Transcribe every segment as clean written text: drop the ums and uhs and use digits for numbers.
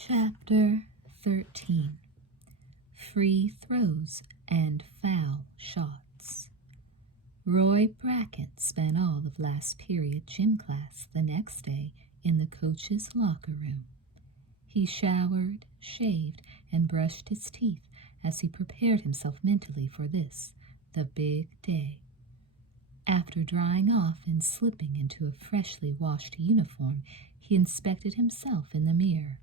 Chapter 13. Free Throws and Foul Shots. Roy Brackett spent all of last period gym class the next day in the coach's locker room. He showered, shaved, and brushed his teeth as he prepared himself mentally for this, the big day. After drying off and slipping into a freshly washed uniform, he inspected himself in the mirror.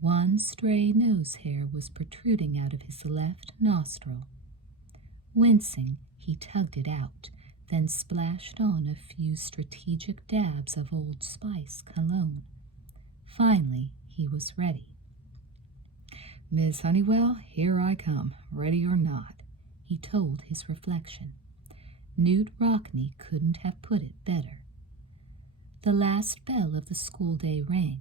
One stray nose hair was protruding out of his left nostril. Wincing, he tugged it out, then splashed on a few strategic dabs of Old Spice cologne. Finally, he was ready. "Miss Honeywell, here I come, ready or not," he told his reflection. Newt Rockney couldn't have put it better. The last bell of the school day rang.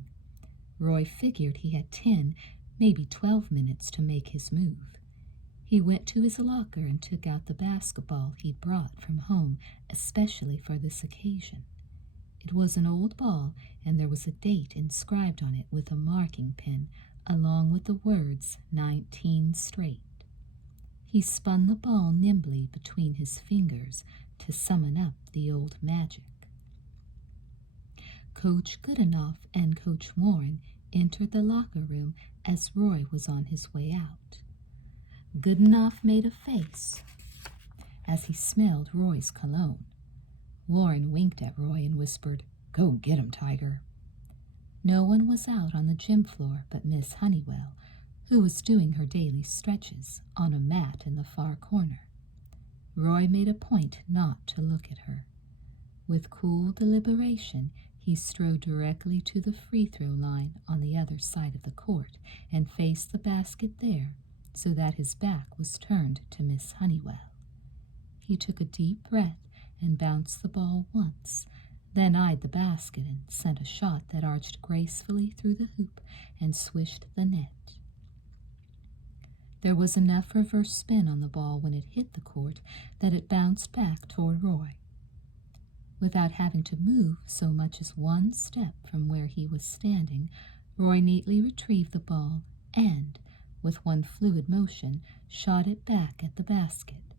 Roy figured he had 10, maybe 12 minutes to make his move. He went to his locker and took out the basketball he'd brought from home, especially for this occasion. It was an old ball, and there was a date inscribed on it with a marking pen, along with the words 19 straight. He spun the ball nimbly between his fingers to summon up the old magic. Coach Goodenough and Coach Warren entered the locker room as Roy was on his way out. Goodenough made a face as he smelled Roy's cologne. Warren winked at Roy and whispered, "Go get him, Tiger." No one was out on the gym floor but Miss Honeywell, who was doing her daily stretches on a mat in the far corner. Roy made a point not to look at her. With cool deliberation, he strode directly to the free-throw line on the other side of the court and faced the basket there so that his back was turned to Miss Honeywell. He took a deep breath and bounced the ball once, then eyed the basket and sent a shot that arched gracefully through the hoop and swished the net. There was enough reverse spin on the ball when it hit the court that it bounced back toward Roy. Without having to move so much as one step from where he was standing, Roy neatly retrieved the ball and, with one fluid motion, shot it back at the basket.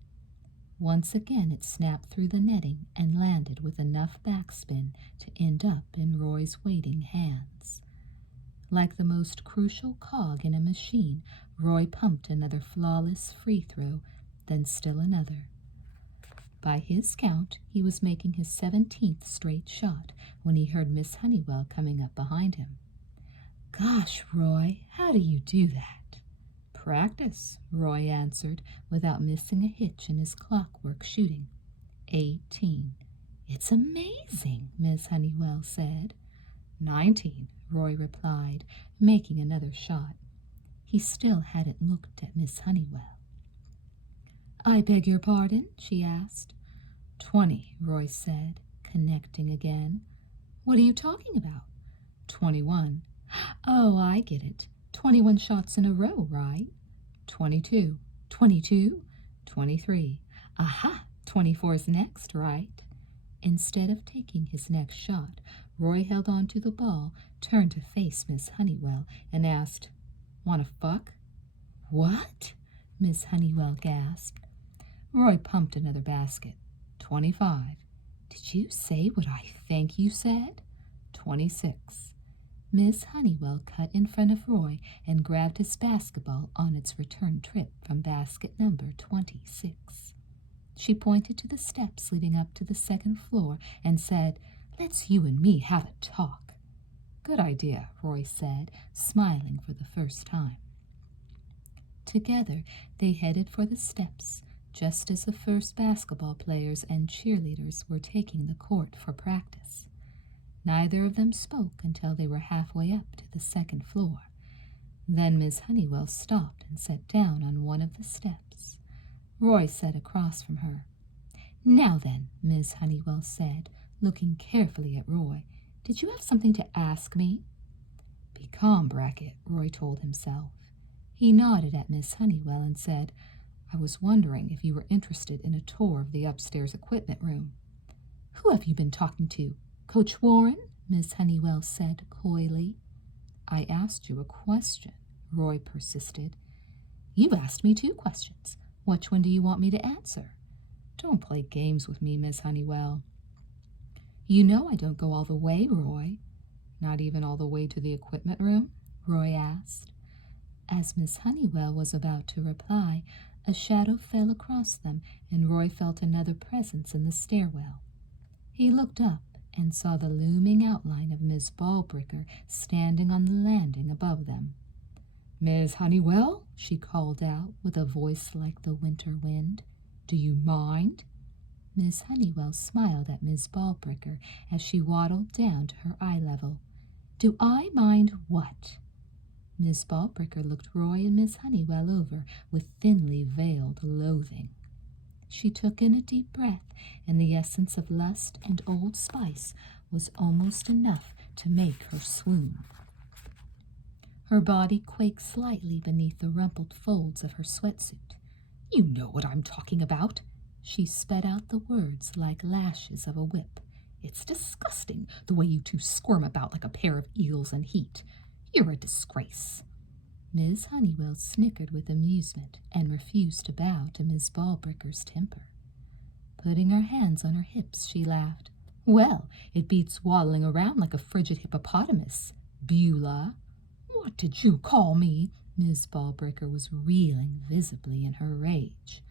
Once again it snapped through the netting and landed with enough backspin to end up in Roy's waiting hands. Like the most crucial cog in a machine, Roy pumped another flawless free throw, then still another. By his count, he was making his 17th straight shot when he heard Miss Honeywell coming up behind him. "Gosh, Roy, how do you do that?" "Practice," Roy answered, without missing a hitch in his clockwork shooting. 18. "It's amazing," Miss Honeywell said. 19, Roy replied, making another shot. He still hadn't looked at Miss Honeywell. "I beg your pardon?" she asked. 20, Roy said, connecting again. "What are you talking about?" 21. "Oh, I get it. 21 shots in a row, right?" 22. 22? 23. "Aha! 24's next, right?" Instead of taking his next shot, Roy held on to the ball, turned to face Miss Honeywell, and asked, "Wanna fuck?" "What?" Miss Honeywell gasped. Roy pumped another basket. 25. Did you say what I think you said? 26. Miss Honeywell cut in front of Roy and grabbed his basketball on its return trip from basket number 26. She pointed to the steps leading up to the second floor and said, "Let's you and me have a talk." "Good idea," Roy said, smiling for the first time. Together, they headed for the steps, just as the first basketball players and cheerleaders were taking the court for practice. Neither of them spoke until they were halfway up to the second floor. Then Miss Honeywell stopped and sat down on one of the steps. Roy sat across from her. "Now then," Miss Honeywell said, looking carefully at Roy, "did you have something to ask me?" "Be calm, Brackett," Roy told himself. He nodded at Miss Honeywell and said, "I was wondering if you were interested in a tour of the upstairs equipment room." "Who have you been talking to? Coach Warren?" Miss Honeywell said coyly. "I asked you a question," Roy persisted. "You've asked me 2 questions. Which one do you want me to answer?" "Don't play games with me, Miss Honeywell." "You know I don't go all the way, Roy." "Not even all the way to the equipment room?" Roy asked. As Miss Honeywell was about to reply, a shadow fell across them, and Roy felt another presence in the stairwell. He looked up and saw the looming outline of Miss Ballbricker standing on the landing above them. "Miss Honeywell," she called out with a voice like the winter wind, "do you mind?" Miss Honeywell smiled at Miss Ballbricker as she waddled down to her eye level. "Do I mind what?" Miss Ballbricker looked Roy and Miss Honeywell over with thinly veiled loathing. She took in a deep breath, and the essence of lust and Old Spice was almost enough to make her swoon. Her body quaked slightly beneath the rumpled folds of her sweatsuit. "You know what I'm talking about." She sped out the words like lashes of a whip. "It's disgusting, the way you 2 squirm about like a pair of eels in heat. You're a disgrace." Miss Honeywell snickered with amusement and refused to bow to Miss Ballbricker's temper. Putting her hands on her hips, she laughed. "Well, it beats waddling around like a frigid hippopotamus. Beulah." "What did you call me?" Miss Ballbricker was reeling visibly in her rage.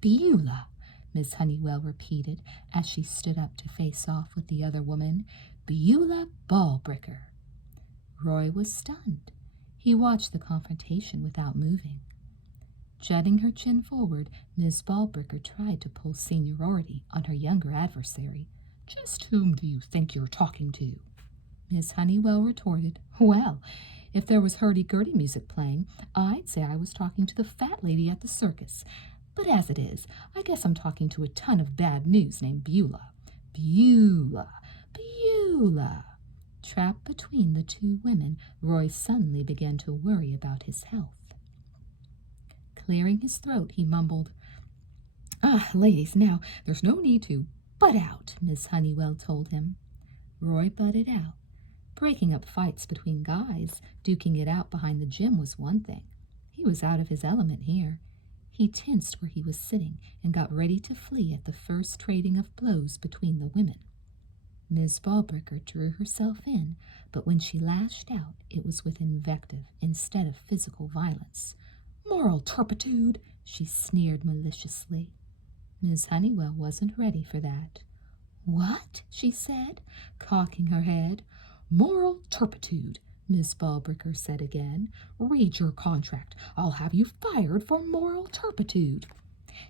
"Beulah," Miss Honeywell repeated as she stood up to face off with the other woman. "Beulah Ballbricker." Roy was stunned. He watched the confrontation without moving. Jutting her chin forward, Miss Ballbricker tried to pull seniority on her younger adversary. "Just whom do you think you're talking to?" Miss Honeywell retorted, "Well, if there was hurdy-gurdy music playing, I'd say I was talking to the fat lady at the circus. But as it is, I guess I'm talking to a ton of bad news named Beulah. Beulah, Beulah." Trapped between the 2 women, Roy suddenly began to worry about his health. Clearing his throat, he mumbled, "Ladies, now, there's no need to butt out," Miss Honeywell told him. Roy butted out. Breaking up fights between guys, duking it out behind the gym was one thing. He was out of his element here. He tensed where he was sitting and got ready to flee at the first trading of blows between the women. Miss Ballbricker drew herself in, but when she lashed out, it was with invective instead of physical violence. "Moral turpitude," she sneered maliciously. Miss Honeywell wasn't ready for that. "What?" she said, cocking her head. "Moral turpitude," Miss Ballbricker said again. "Read your contract. I'll have you fired for moral turpitude."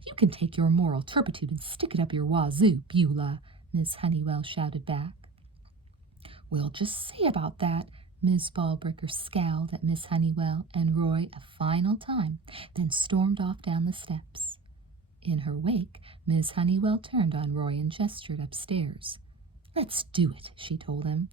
"You can take your moral turpitude and stick it up your wazoo, Beulah," Miss Honeywell shouted back. "We'll just see about that." Miss Ballbricker scowled at Miss Honeywell and Roy a final time, then stormed off down the steps. In her wake, Miss Honeywell turned on Roy and gestured upstairs. "Let's do it," she told him.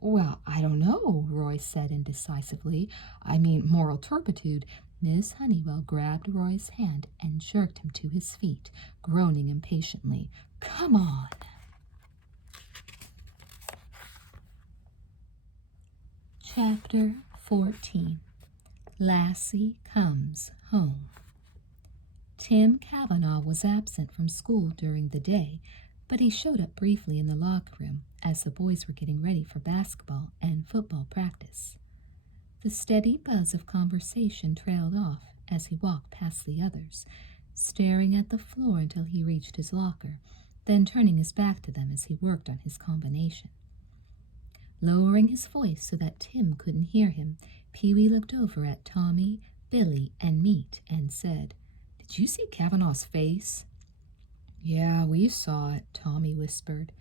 "Well, I don't know," Roy said indecisively. "I mean, moral turpitude." Miss Honeywell grabbed Roy's hand and jerked him to his feet, groaning impatiently. "Come on." Chapter 14. Lassie Comes Home. Tim Cavanaugh was absent from school during the day, but he showed up briefly in the locker room as the boys were getting ready for basketball and football practice. The steady buzz of conversation trailed off as he walked past the others, staring at the floor until he reached his locker, then turning his back to them as he worked on his combination. Lowering his voice so that Tim couldn't hear him, Pee-wee looked over at Tommy, Billy, and Meat and said, "Did you see Kavanaugh's face?" "Yeah, we saw it," Tommy whispered.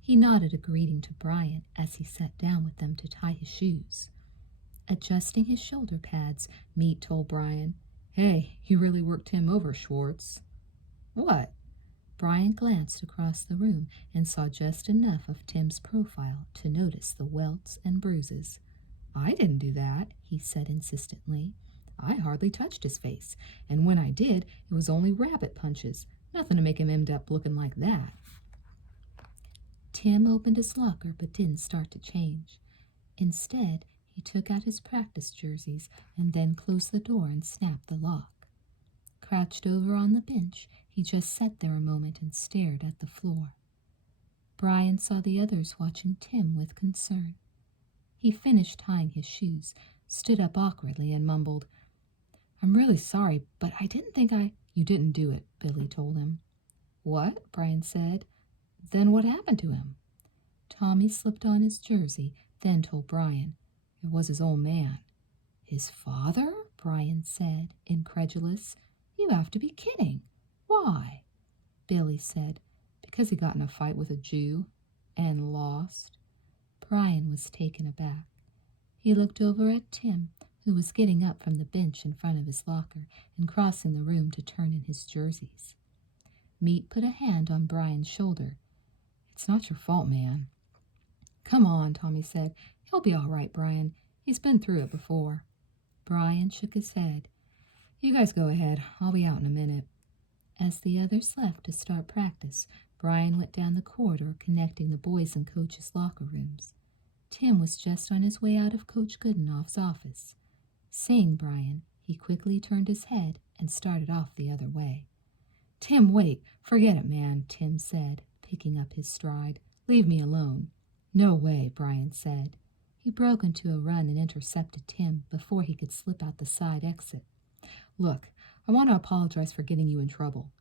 He nodded a greeting to Brian as he sat down with them to tie his shoes. Adjusting his shoulder pads, Meat told Brian, "Hey, you really worked him over, Schwartz." "What?" Brian glanced across the room and saw just enough of Tim's profile to notice the welts and bruises. "I didn't do that," he said insistently. "I hardly touched his face, and when I did, it was only rabbit punches. Nothing to make him end up looking like that." Tim opened his locker but didn't start to change. Instead, he took out his practice jerseys and then closed the door and snapped the lock. Crouched over on the bench, he just sat there a moment and stared at the floor. Brian saw the others watching Tim with concern. He finished tying his shoes, stood up awkwardly, and mumbled, "I'm really sorry, but I didn't think "You didn't do it," Billy told him. "What?" Brian said. "Then what happened to him?" Tommy slipped on his jersey, then told Brian. "It was his old man." "His father?" Brian said, incredulous. "You have to be kidding. Why?" Billy said, "Because he got in a fight with a Jew and lost." Brian was taken aback. He looked over at Tim, who was getting up from the bench in front of his locker and crossing the room to turn in his jerseys. Meat put a hand on Brian's shoulder. "It's not your fault, man." "Come on," Tommy said. "He'll be all right, Brian. He's been through it before." Brian shook his head. "You guys go ahead. I'll be out in a minute." As the others left to start practice, Brian went down the corridor connecting the boys' and Coach's locker rooms. Tim was just on his way out of Coach Goodenoug's office. Seeing Brian, he quickly turned his head and started off the other way. "Tim, wait. Forget it, man," Tim said, picking up his stride. "Leave me alone." "No way," Brian said. He broke into a run and intercepted Tim before he could slip out the side exit. "Look, I want to apologize for getting you in trouble."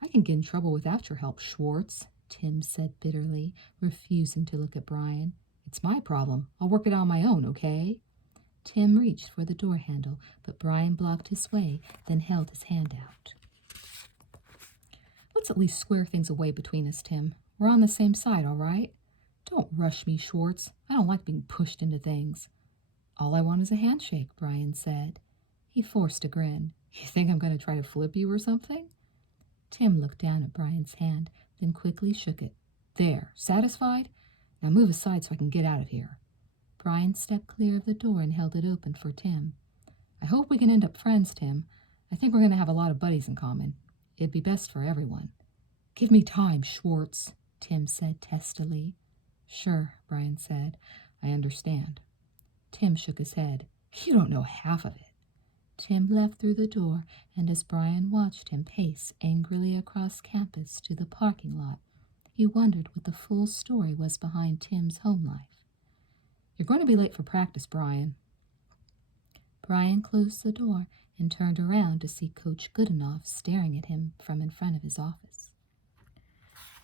"I can get in trouble without your help, Schwartz," Tim said bitterly, refusing to look at Brian. "It's my problem. I'll work it out on my own, okay?" Tim reached for the door handle, but Brian blocked his way, then held his hand out. "Let's at least square things away between us, Tim. We're on the same side, all right? Don't rush me, Schwartz. I don't like being pushed into things." "All I want is a handshake," Brian said. He forced a grin. "You think I'm going to try to flip you or something?" Tim looked down at Brian's hand, then quickly shook it. "There, satisfied? Now move aside so I can get out of here." Brian stepped clear of the door and held it open for Tim. "I hope we can end up friends, Tim. I think we're going to have a lot of buddies in common. It'd be best for everyone." "Give me time, Schwartz," Tim said testily. "Sure," Brian said. "I understand." Tim shook his head. "You don't know half of it." Tim left through the door, and as Brian watched him pace angrily across campus to the parking lot, he wondered what the full story was behind Tim's home life. "You're going to be late for practice, Brian." Brian closed the door and turned around to see Coach Goodenough staring at him from in front of his office.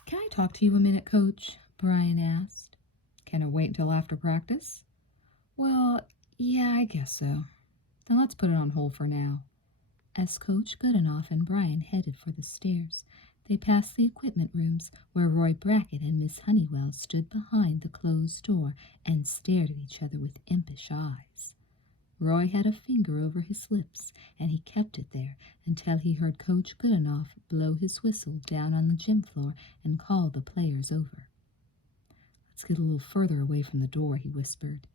"Can I talk to you a minute, Coach?" Brian asked. "Can it wait until after practice?" "Well, yeah, I guess so." "Then let's put it on hold for now." As Coach Goodenough and Brian headed for the stairs, they passed the equipment rooms where Roy Brackett and Miss Honeywell stood behind the closed door and stared at each other with impish eyes. Roy had a finger over his lips, and he kept it there until he heard Coach Goodenough blow his whistle down on the gym floor and call the players over. "Let's get a little further away from the door," he whispered.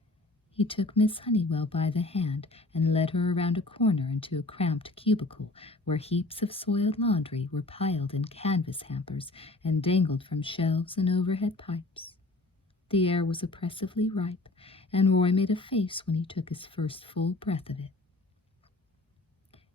He took Miss Honeywell by the hand and led her around a corner into a cramped cubicle where heaps of soiled laundry were piled in canvas hampers and dangled from shelves and overhead pipes. The air was oppressively ripe, and Roy made a face when he took his first full breath of it.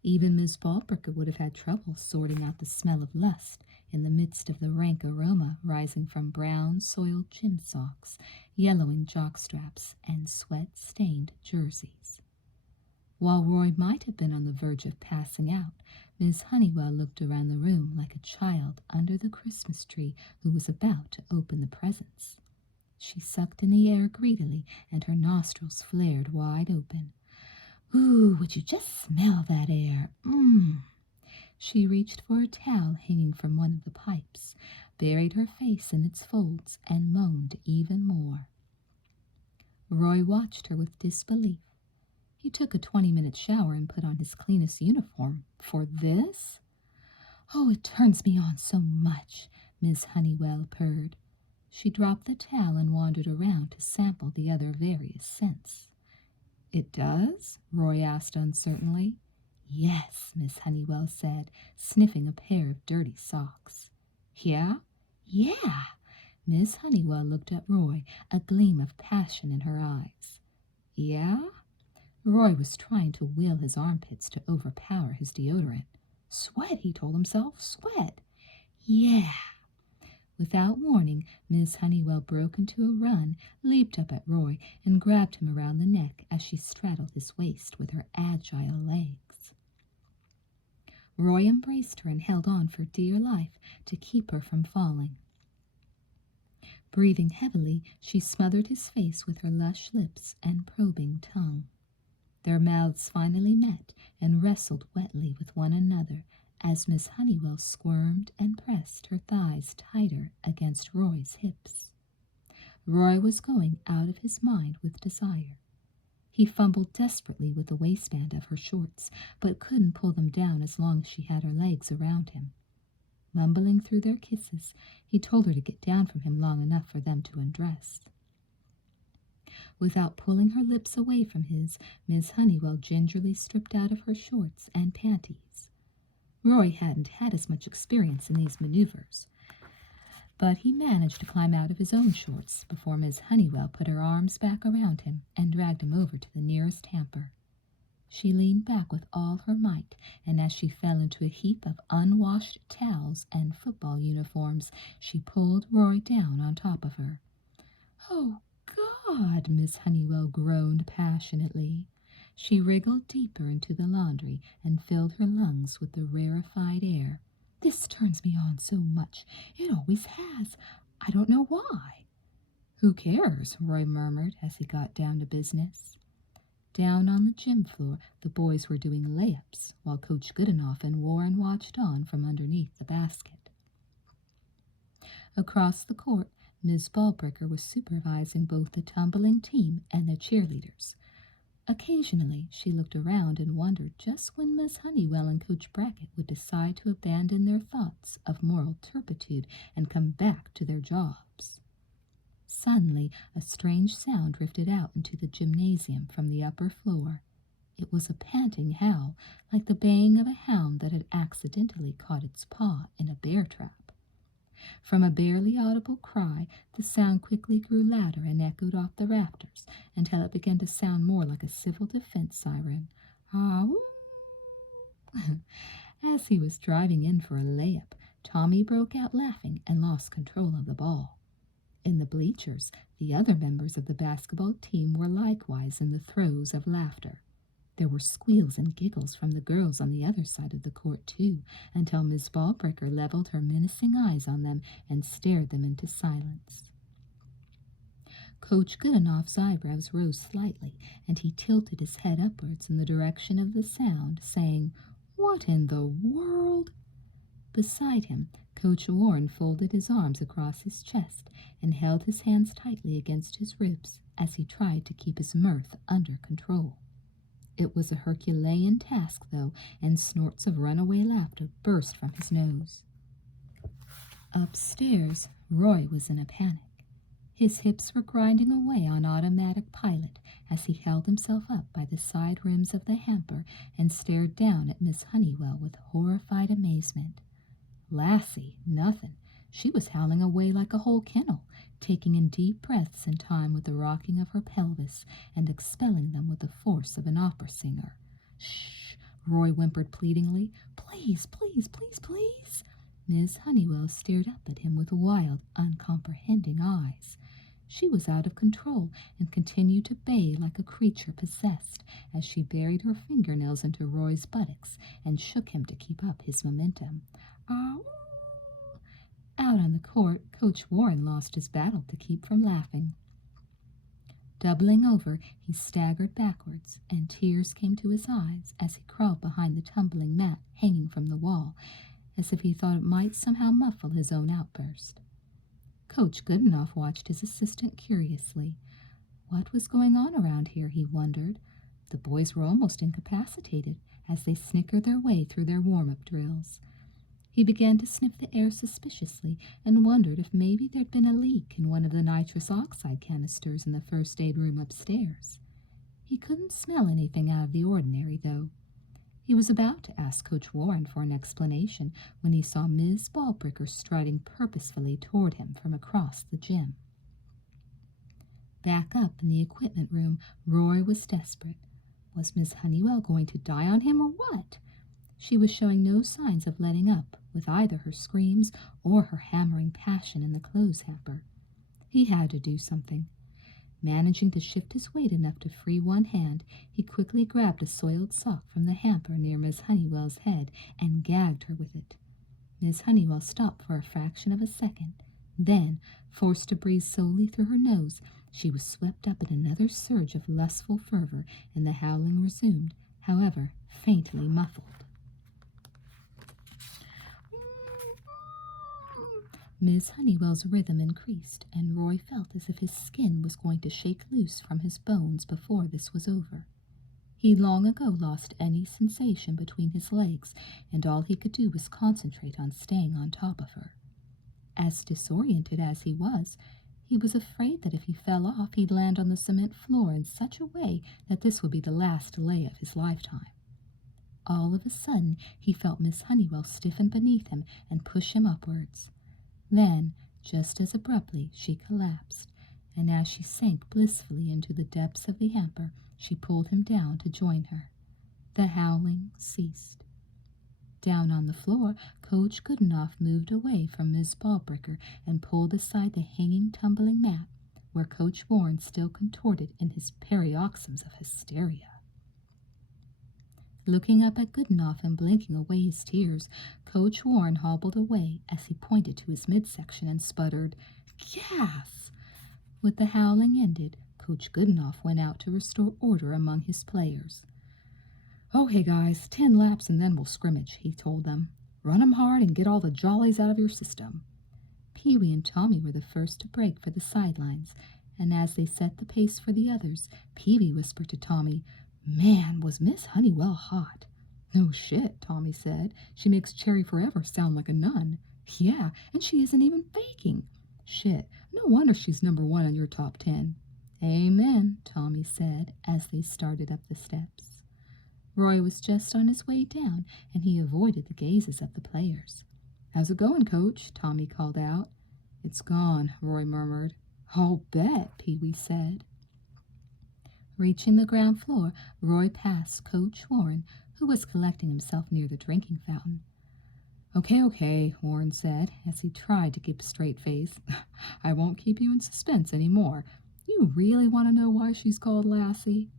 Even Miss Ballbricker would have had trouble sorting out the smell of lust in the midst of the rank aroma rising from brown, soiled gym socks, yellowing jockstraps, and sweat-stained jerseys. While Roy might have been on the verge of passing out, Miss Honeywell looked around the room like a child under the Christmas tree who was about to open the presents. She sucked in the air greedily, and her nostrils flared wide open. "Ooh, would you just smell that air? Mmm." She reached for a towel hanging from one of the pipes, buried her face in its folds, and moaned even more. Roy watched her with disbelief. He took a 20-minute shower and put on his cleanest uniform. For this? "Oh, it turns me on so much," Miss Honeywell purred. She dropped the towel and wandered around to sample the other various scents. "It does?" Roy asked uncertainly. "Yes," Miss Honeywell said, sniffing a pair of dirty socks. "Yeah?" "Yeah." Miss Honeywell looked at Roy, a gleam of passion in her eyes. "Yeah?" Roy was trying to will his armpits to overpower his deodorant. "Sweat," he told himself. "Sweat." "Yeah." Without warning, Miss Honeywell broke into a run, leaped up at Roy, and grabbed him around the neck as she straddled his waist with her agile legs. Roy embraced her and held on for dear life to keep her from falling. Breathing heavily, she smothered his face with her lush lips and probing tongue. Their mouths finally met and wrestled wetly with one another as Miss Honeywell squirmed and pressed her thighs tighter against Roy's hips. Roy was going out of his mind with desire. He fumbled desperately with the waistband of her shorts, but couldn't pull them down as long as she had her legs around him. Mumbling through their kisses, he told her to get down from him long enough for them to undress. Without pulling her lips away from his, Miss Honeywell gingerly stripped out of her shorts and panties. Roy hadn't had as much experience in these maneuvers, but he managed to climb out of his own shorts before Miss Honeywell put her arms back around him and dragged him over to the nearest hamper. She leaned back with all her might, and as she fell into a heap of unwashed towels and football uniforms, she pulled Roy down on top of her. "Oh, God!" Miss Honeywell groaned passionately. She wriggled deeper into the laundry and filled her lungs with the rarefied air. "This turns me on so much. It always has. I don't know why." "Who cares?" Roy murmured as he got down to business. Down on the gym floor, the boys were doing layups, while Coach Goodenough and Warren watched on from underneath the basket. Across the court, Ms. Ballbreaker was supervising both the tumbling team and the cheerleaders. Occasionally, she looked around and wondered just when Miss Honeywell and Coach Brackett would decide to abandon their thoughts of moral turpitude and come back to their jobs. Suddenly, a strange sound drifted out into the gymnasium from the upper floor. It was a panting howl, like the baying of a hound that had accidentally caught its paw in a bear trap. From a barely audible cry, the sound quickly grew louder and echoed off the rafters until it began to sound more like a civil defense siren. "Ah-woo!" As he was driving in for a layup, Tommy broke out laughing and lost control of the ball. In the bleachers, the other members of the basketball team were likewise in the throes of laughter. There were squeals and giggles from the girls on the other side of the court, too, until Miss Ballbreaker leveled her menacing eyes on them and stared them into silence. Coach Goodenoug's eyebrows rose slightly, and he tilted his head upwards in the direction of the sound, saying, "What in the world?" Beside him, Coach Warren folded his arms across his chest and held his hands tightly against his ribs as he tried to keep his mirth under control. It was a Herculean task, though, and snorts of runaway laughter burst from his nose. Upstairs, Roy was in a panic. His hips were grinding away on automatic pilot as he held himself up by the side rims of the hamper and stared down at Miss Honeywell with horrified amazement. Lassie, nothing. She was howling away like a whole kennel, taking in deep breaths in time with the rocking of her pelvis and expelling them with the force of an opera singer. "Shh," Roy whimpered pleadingly. "Please, please, please, please." Miss Honeywell stared up at him with wild, uncomprehending eyes. She was out of control and continued to bay like a creature possessed as she buried her fingernails into Roy's buttocks and shook him to keep up his momentum. Ow! Out on the court, Coach Warren lost his battle to keep from laughing. Doubling over, he staggered backwards, and tears came to his eyes as he crawled behind the tumbling mat hanging from the wall, as if he thought it might somehow muffle his own outburst. Coach Goodenough watched his assistant curiously. What was going on around here, he wondered. The boys were almost incapacitated as they snickered their way through their warm-up drills. He began to sniff the air suspiciously and wondered if maybe there'd been a leak in one of the nitrous oxide canisters in the first aid room upstairs. He couldn't smell anything out of the ordinary, though. He was about to ask Coach Warren for an explanation when he saw Ms. Ballbricker striding purposefully toward him from across the gym. Back up in the equipment room, Roy was desperate. Was Miss Honeywell going to die on him or what? She was showing no signs of letting up with either her screams or her hammering passion in the clothes hamper. He had to do something. Managing to shift his weight enough to free one hand, he quickly grabbed a soiled sock from the hamper near Miss Honeywell's head and gagged her with it. Miss Honeywell stopped for a fraction of a second. Then, forced to breathe solely through her nose, she was swept up in another surge of lustful fervor, and the howling resumed, however faintly muffled. Miss Honeywell's rhythm increased, and Roy felt as if his skin was going to shake loose from his bones before this was over. He long ago lost any sensation between his legs, and all he could do was concentrate on staying on top of her. As disoriented as he was afraid that if he fell off, he'd land on the cement floor in such a way that this would be the last lay of his lifetime. All of a sudden, he felt Miss Honeywell stiffen beneath him and push him upwards. Then, just as abruptly, she collapsed, and as she sank blissfully into the depths of the hamper, she pulled him down to join her. The howling ceased. Down on the floor, Coach Goodenough moved away from Miss Ballbricker and pulled aside the hanging, tumbling mat, where Coach Warren still contorted in his paroxysms of hysteria. Looking up at Goodenough and blinking away his tears, Coach Warren hobbled away as he pointed to his midsection and sputtered, "Gas!" With the howling ended, Coach Goodenough went out to restore order among his players. "Okay, guys, 10 laps and then we'll scrimmage," he told them. "Run 'em hard and get all the jollies out of your system." Pee-wee and Tommy were the first to break for the sidelines, and as they set the pace for the others, Pee-wee whispered to Tommy, "Man, was Miss Honeywell hot." "No shit," Tommy said. "She makes Cherry Forever sound like a nun." "Yeah, and she isn't even faking." "Shit, no wonder she's #1 in your top 10. "Amen," Tommy said as they started up the steps. Roy was just on his way down, and he avoided the gazes of the players. "How's it going, Coach?" Tommy called out. "It's gone," Roy murmured. "I'll bet," Pee-wee said. Reaching the ground floor, Roy passed Coach Warren, who was collecting himself near the drinking fountain. Okay, Warren said, as he tried to keep a straight face. "I won't keep you in suspense any more. You really want to know why she's called Lassie?"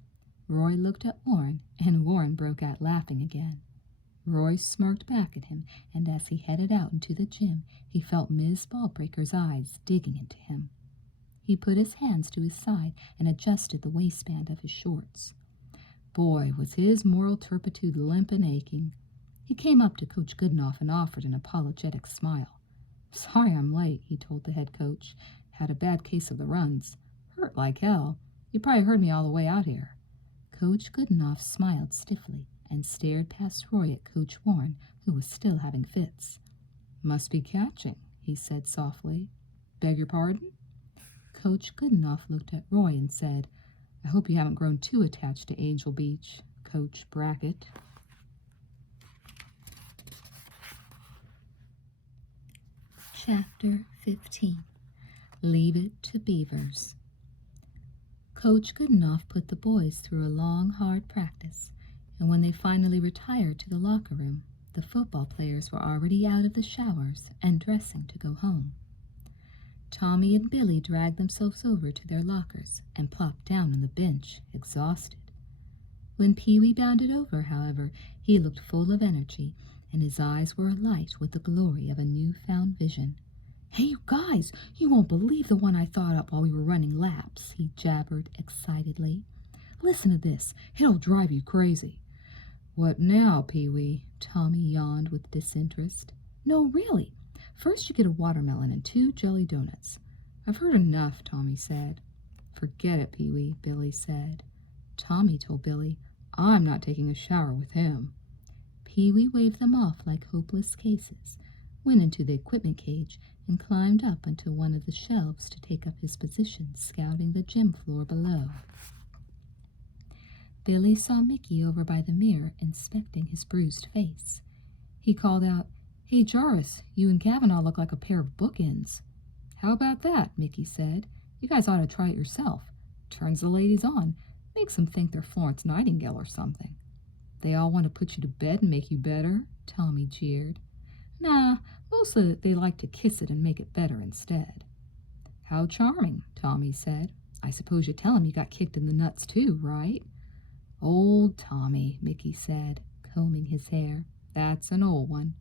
Roy looked at Warren, and Warren broke out laughing again. Roy smirked back at him, and as he headed out into the gym, he felt Ms. Ballbreaker's eyes digging into him. He put his hands to his side and adjusted the waistband of his shorts. Boy, was his moral turpitude limp and aching. He came up to Coach Goodenough and offered an apologetic smile. "Sorry I'm late," he told the head coach. "Had a bad case of the runs. Hurt like hell. You probably heard me all the way out here." Coach Goodenough smiled stiffly and stared past Roy at Coach Warren, who was still having fits. "Must be catching," he said softly. "Beg your pardon?" Coach Goodenough looked at Roy and said, "I hope you haven't grown too attached to Angel Beach, Coach Brackett." Chapter 15. Leave It to Beavers. Coach Goodenough put the boys through a long, hard practice, and when they finally retired to the locker room, the football players were already out of the showers and dressing to go home. Tommy and Billy dragged themselves over to their lockers and plopped down on the bench, exhausted. When Pee-wee bounded over, however, he looked full of energy, and his eyes were alight with the glory of a newfound vision. "Hey, you guys, you won't believe the one I thought up while we were running laps," he jabbered excitedly. "Listen to this. It'll drive you crazy." "What now, Pee-wee?" Tommy yawned with disinterest. "No, really. First you get a watermelon and 2 jelly donuts." "I've heard enough," Tommy said. "Forget it, Pee-wee," Billy said. Tommy told Billy, "I'm not taking a shower with him." Pee-wee waved them off like hopeless cases, went into the equipment cage, and climbed up onto one of the shelves to take up his position, scouting the gym floor below. Billy saw Mickey over by the mirror, inspecting his bruised face. He called out, "Hey, Jarvis, you and Kavanaugh look like a pair of bookends." "How about that?" Mickey said. "You guys ought to try it yourself. Turns the ladies on. Makes them think they're Florence Nightingale or something." "They all want to put you to bed and make you better?" Tommy jeered. "Nah, mostly they like to kiss it and make it better instead." "How charming," Tommy said. "I suppose you tell him you got kicked in the nuts too, right?" "Old Tommy," Mickey said, combing his hair. "That's an old one.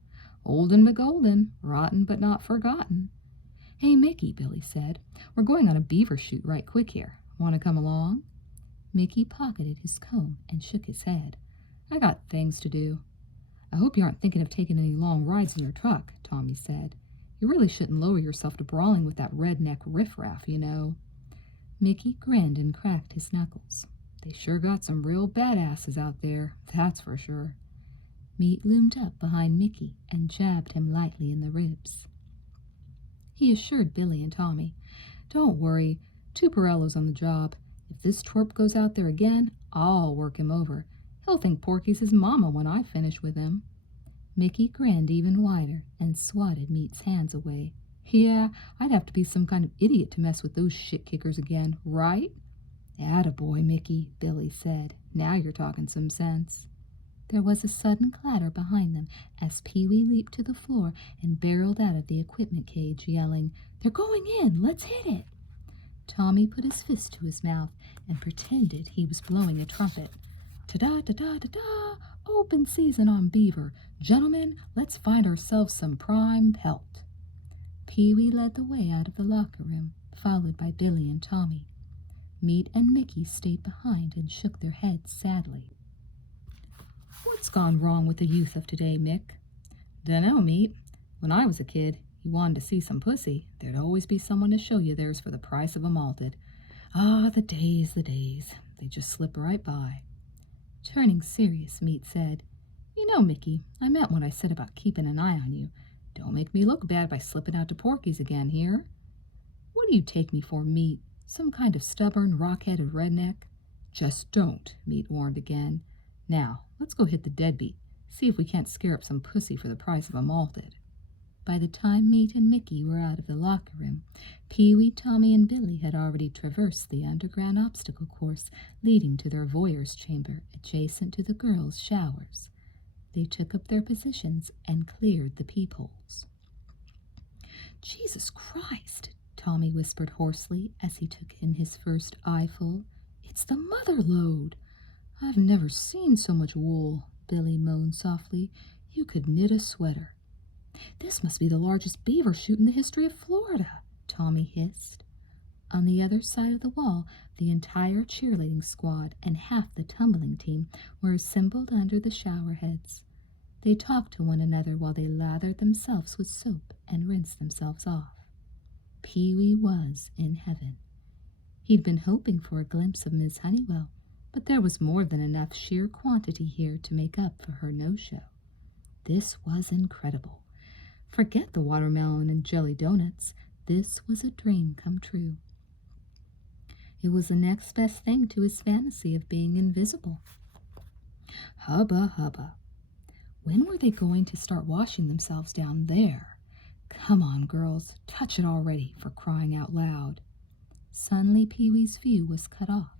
Olden but golden, rotten but not forgotten." "Hey, Mickey," Billy said, "we're going on a beaver shoot right quick here. Want to come along?" Mickey pocketed his comb and shook his head. "I got things to do." "I hope you aren't thinking of taking any long rides in your truck," Tommy said. "You really shouldn't lower yourself to brawling with that redneck riffraff, you know." Mickey grinned and cracked his knuckles. "They sure got some real badasses out there, that's for sure." Meat loomed up behind Mickey and jabbed him lightly in the ribs. He assured Billy and Tommy, "Don't worry, Tuparello's on the job. If this twerp goes out there again, I'll work him over. He'll think Porky's his mama when I finish with him." Mickey grinned even wider and swatted Meat's hands away. "Yeah, I'd have to be some kind of idiot to mess with those shit-kickers again, right?" "Attaboy, Mickey," Billy said. "Now you're talking some sense." There was a sudden clatter behind them as Pee-wee leaped to the floor and barreled out of the equipment cage, yelling, "They're going in! Let's hit it!" Tommy put his fist to his mouth and pretended he was blowing a trumpet. "Ta-da-da-da-da-da! Open season on beaver! Gentlemen, let's find ourselves some prime pelt." Pee-wee led the way out of the locker room, followed by Billy and Tommy. Meat and Mickey stayed behind and shook their heads sadly. "What's gone wrong with the youth of today, Mick?" "Dunno, Meat. When I was a kid, you wanted to see some pussy, there'd always be someone to show you theirs for the price of a malted. Ah, the days, the days. They just slip right by." Turning serious, Meat said, "You know, Mickey, I meant what I said about keeping an eye on you. Don't make me look bad by slipping out to Porky's again here." "What do you take me for, Meat? Some kind of stubborn, rock-headed redneck?" "Just don't," Meat warned again. "Now, let's go hit the deadbeat. See if we can't scare up some pussy for the price of a malted." By the time Meat and Mickey were out of the locker room, Pee-wee, Tommy, and Billy had already traversed the underground obstacle course leading to their voyeur's chamber adjacent to the girls' showers. They took up their positions and cleared the peepholes. "Jesus Christ!" Tommy whispered hoarsely as he took in his first eyeful. "It's the mother lode!" "I've never seen so much wool," Billy moaned softly. "You could knit a sweater." "This must be the largest beaver shoot in the history of Florida," Tommy hissed. On the other side of the wall, the entire cheerleading squad and half the tumbling team were assembled under the shower heads. They talked to one another while they lathered themselves with soap and rinsed themselves off. Pee-wee was in heaven. He'd been hoping for a glimpse of Miss Honeywell, but there was more than enough sheer quantity here to make up for her no-show. This was incredible. Forget the watermelon and jelly donuts. This was a dream come true. It was the next best thing to his fantasy of being invisible. Hubba hubba. When were they going to start washing themselves down there? Come on, girls, touch it already, for crying out loud. Suddenly Pee-wee's view was cut off.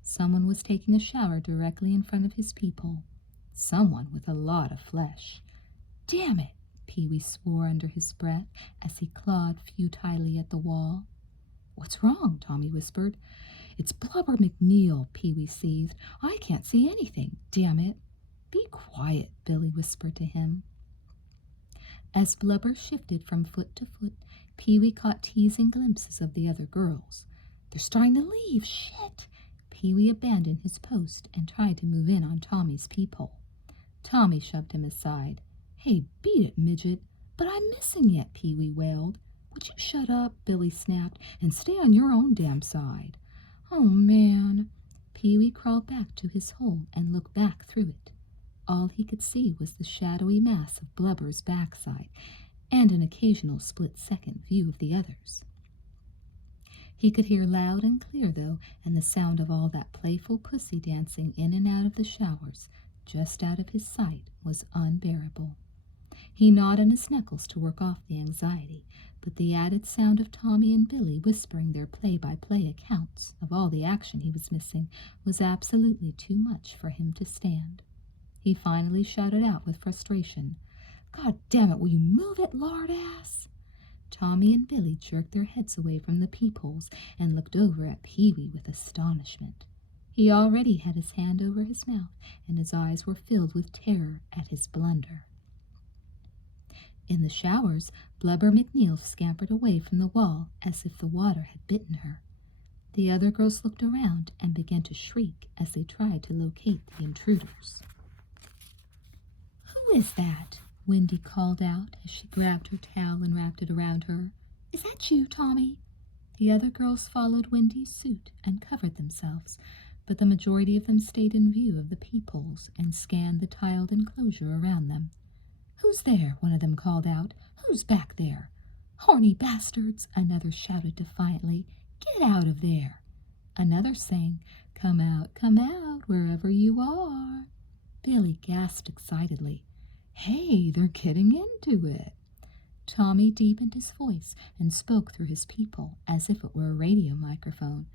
Someone was taking a shower directly in front of his peephole. Someone with a lot of flesh. Damn it, Pee-wee swore under his breath as he clawed futilely at the wall. What's wrong? Tommy whispered. It's Blubber McNeil, Pee-wee seethed. I can't see anything, damn it. Be quiet, Billy whispered to him. As Blubber shifted from foot to foot, Pee-wee caught teasing glimpses of the other girls. They're starting to leave, shit! Pee-wee abandoned his post and tried to move in on Tommy's peephole. Tommy shoved him aside. Hey, beat it, midget. But I'm missing it, Pee-wee wailed. Would you shut up, Billy snapped, and stay on your own damn side? Oh, man. Pee-wee crawled back to his hole and looked back through it. All he could see was the shadowy mass of Blubber's backside and an occasional split-second view of the others. He could hear loud and clear, though, and the sound of all that playful pussy dancing in and out of the showers, just out of his sight, was unbearable. He gnawed on his knuckles to work off the anxiety, but the added sound of Tommy and Billy whispering their play-by-play accounts of all the action he was missing was absolutely too much for him to stand. He finally shouted out with frustration, God damn it, will you move it, lard-ass? Tommy and Billy jerked their heads away from the peepholes and looked over at Pee-wee with astonishment. He already had his hand over his mouth, and his eyes were filled with terror at his blunder. In the showers, Blubber McNeil scampered away from the wall as if the water had bitten her. The other girls looked around and began to shriek as they tried to locate the intruders. Who is that? Wendy called out as she grabbed her towel and wrapped it around her. Is that you, Tommy? The other girls followed Wendy's suit and covered themselves, but the majority of them stayed in view of the peepholes and scanned the tiled enclosure around them. Who's there? One of them called out. Who's back there? Horny bastards, another shouted defiantly. Get out of there. Another sang, come out, wherever you are. Billy gasped excitedly. Hey, they're getting into it. Tommy deepened his voice and spoke through his peephole as if it were a radio microphone.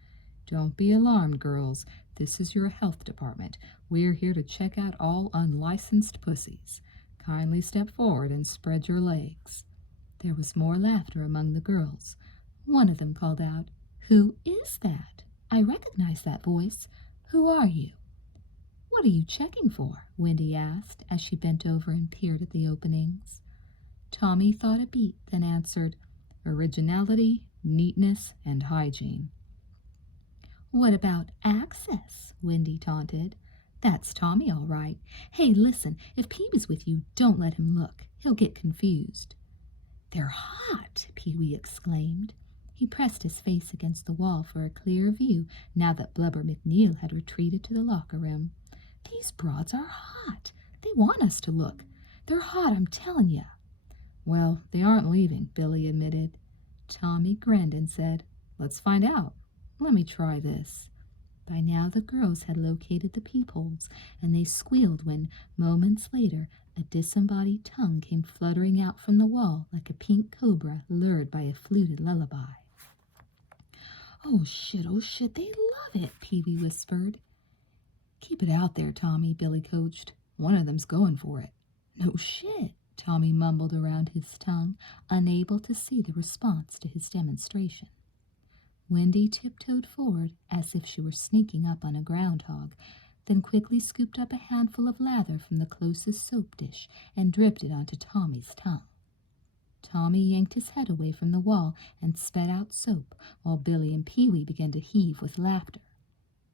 Don't be alarmed, girls. This is your health department. We're here to check out all unlicensed pussies. Kindly step forward and spread your legs. There was more laughter among the girls. One of them called out, Who is that? I recognize that voice. Who are you? What are you checking for? Wendy asked as she bent over and peered at the openings. Tommy thought a beat, then answered, Originality, neatness, and hygiene. What about access? Wendy taunted. That's Tommy, all right. Hey, listen, if Pee-wee's with you, don't let him look. He'll get confused. They're hot, Pee-wee exclaimed. He pressed his face against the wall for a clear view now that Blubber McNeil had retreated to the locker room. These broads are hot. They want us to look. They're hot, I'm telling you. Well, they aren't leaving, Billy admitted. Tommy grinned and said, Let's find out. Let me try this. By now the girls had located the peepholes, and they squealed when, moments later, a disembodied tongue came fluttering out from the wall like a pink cobra lured by a fluted lullaby. Oh shit, they love it, Pee-wee whispered. Keep it out there, Tommy, Billy coached. One of them's going for it. No shit, Tommy mumbled around his tongue, unable to see the response to his demonstration. Wendy tiptoed forward as if she were sneaking up on a groundhog, then quickly scooped up a handful of lather from the closest soap dish and dripped it onto Tommy's tongue. Tommy yanked his head away from the wall and spat out soap, while Billy and Pee-wee began to heave with laughter.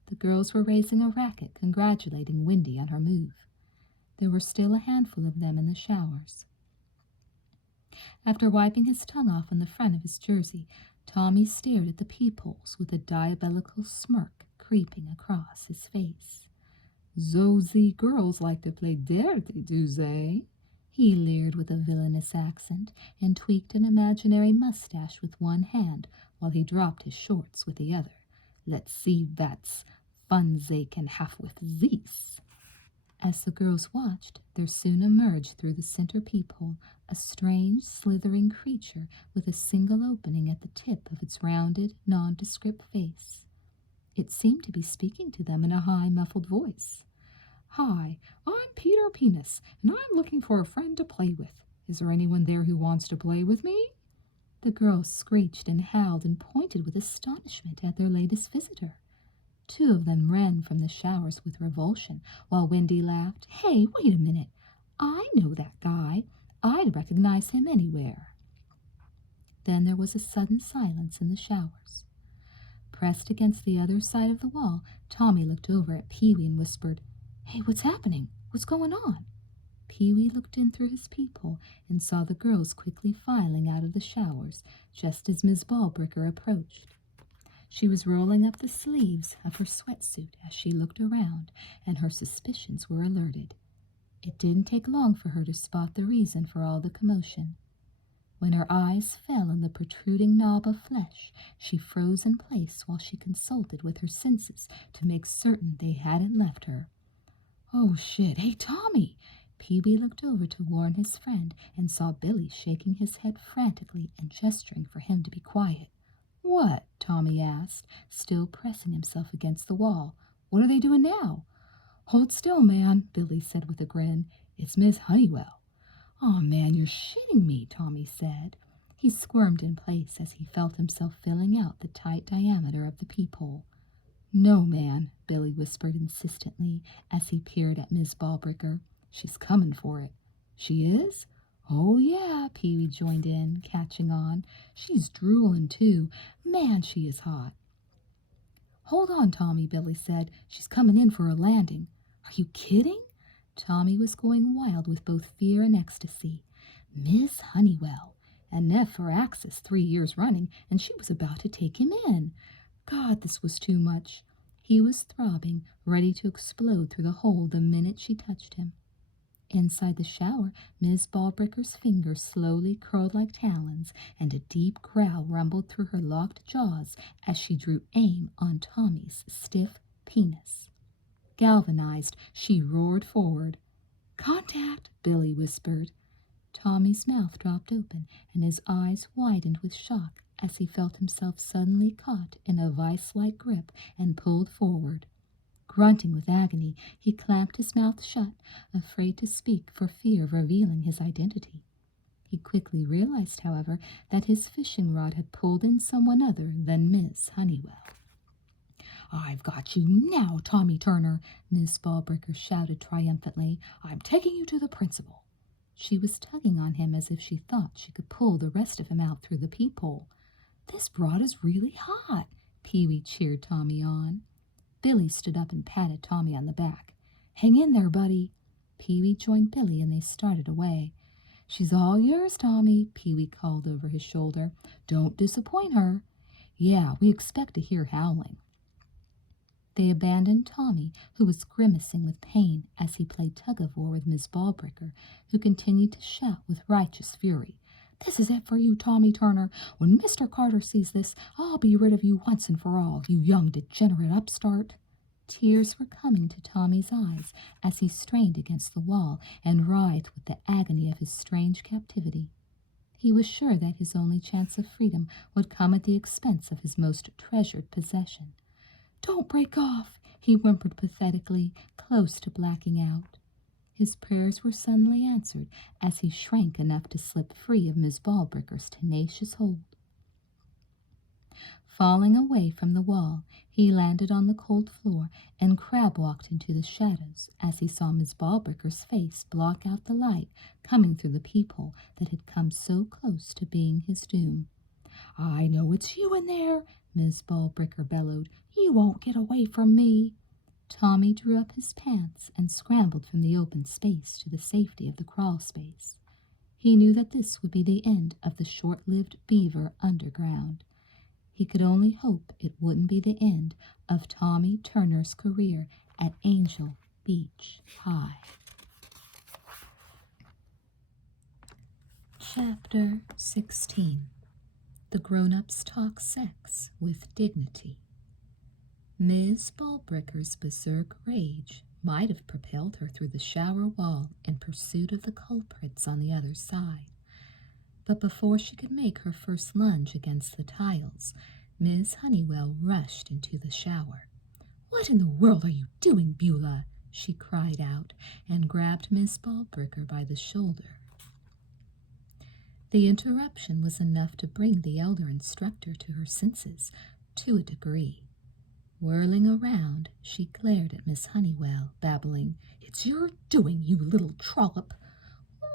The girls were raising a racket congratulating Wendy on her move. There were still a handful of them in the showers. After wiping his tongue off on the front of his jersey, Tommy stared at the peepholes with a diabolical smirk creeping across his face. "Those girls like to play dirty, do they?" He leered with a villainous accent and tweaked an imaginary mustache with one hand while he dropped his shorts with the other. "Let's see that's fun they can have with this." As the girls watched, there soon emerged through the center peephole a strange, slithering creature with a single opening at the tip of its rounded, nondescript face. It seemed to be speaking to them in a high, muffled voice. "Hi, I'm Peter Penis, and I'm looking for a friend to play with. Is there anyone there who wants to play with me?" The girls screeched and howled and pointed with astonishment at their latest visitor. Two of them ran from the showers with revulsion, while Wendy laughed. "Hey, wait a minute. I know that guy. I'd recognize him anywhere." Then there was a sudden silence in the showers. Pressed against the other side of the wall, Tommy looked over at Pee-wee and whispered, "Hey, what's happening? What's going on?" Pee-wee looked in through his peephole and saw the girls quickly filing out of the showers just as Miss Ballbricker approached. She was rolling up the sleeves of her sweatsuit as she looked around, and her suspicions were alerted. It didn't take long for her to spot the reason for all the commotion. When her eyes fell on the protruding knob of flesh, she froze in place while she consulted with her senses to make certain they hadn't left her. "Oh, shit. Hey, Tommy!" Pee-wee looked over to warn his friend and saw Billy shaking his head frantically and gesturing for him to be quiet. "What?" Tommy asked, still pressing himself against the wall. "What are they doing now?" "Hold still, man," Billy said with a grin. "It's Miss Honeywell." "Aw, man, you're shitting me," Tommy said. He squirmed in place as he felt himself filling out the tight diameter of the peephole. "No, man," Billy whispered insistently as he peered at Miss Ballbricker. "She's coming for it." "She is?" "Oh, yeah," Pee-wee joined in, catching on. "She's drooling, too. Man, she is hot." "Hold on, Tommy," Billy said. "She's coming in for a landing." "Are you kidding?" Tommy was going wild with both fear and ecstasy. Miss Honeywell, and Nev Firaxis 3 years running, and she was about to take him in. God, this was too much. He was throbbing, ready to explode through the hole the minute she touched him. Inside the shower, Miss Ballbricker's fingers slowly curled like talons, and a deep growl rumbled through her locked jaws as she drew aim on Tommy's stiff penis. Galvanized, she roared forward. "Contact!" Billy whispered. Tommy's mouth dropped open, and his eyes widened with shock as he felt himself suddenly caught in a vice-like grip and pulled forward. Grunting with agony, he clamped his mouth shut, afraid to speak for fear of revealing his identity. He quickly realized, however, that his fishing rod had pulled in someone other than Miss Honeywell. "I've got you now, Tommy Turner," Miss Ballbricker shouted triumphantly. "I'm taking you to the principal." She was tugging on him as if she thought she could pull the rest of him out through the peephole. "This broad is really hot," Pee-wee cheered Tommy on. Billy stood up and patted Tommy on the back. "Hang in there, buddy." Pee-wee joined Billy and they started away. "She's all yours, Tommy," Pee-wee called over his shoulder. "Don't disappoint her." "Yeah, we expect to hear howling." They abandoned Tommy, who was grimacing with pain as he played tug-of-war with Miss Ballbricker, who continued to shout with righteous fury. "This is it for you, Tommy Turner. When Mr. Carter sees this, I'll be rid of you once and for all, you young degenerate upstart." Tears were coming to Tommy's eyes as he strained against the wall and writhed with the agony of his strange captivity. He was sure that his only chance of freedom would come at the expense of his most treasured possession. "Don't break off," he whimpered pathetically, close to blacking out. His prayers were suddenly answered as he shrank enough to slip free of Miss Ballbricker's tenacious hold. Falling away from the wall, he landed on the cold floor and crab-walked into the shadows as he saw Miss Ballbricker's face block out the light coming through the peephole that had come so close to being his doom. "I know it's you in there," Miss Ballbricker bellowed. "You won't get away from me." Tommy drew up his pants and scrambled from the open space to the safety of the crawl space. He knew that this would be the end of the short-lived Beaver Underground. He could only hope it wouldn't be the end of Tommy Turner's career at Angel Beach High. Chapter 16. The grown-ups talk sex with dignity. Miss Ballbricker's berserk rage might have propelled her through the shower wall in pursuit of the culprits on the other side. But before she could make her first lunge against the tiles, Miss Honeywell rushed into the shower. "What in the world are you doing, Beulah?" she cried out, and grabbed Miss Ballbricker by the shoulder. The interruption was enough to bring the elder instructor to her senses, to a degree. Whirling around, she glared at Miss Honeywell, babbling, "It's your doing, you little trollop.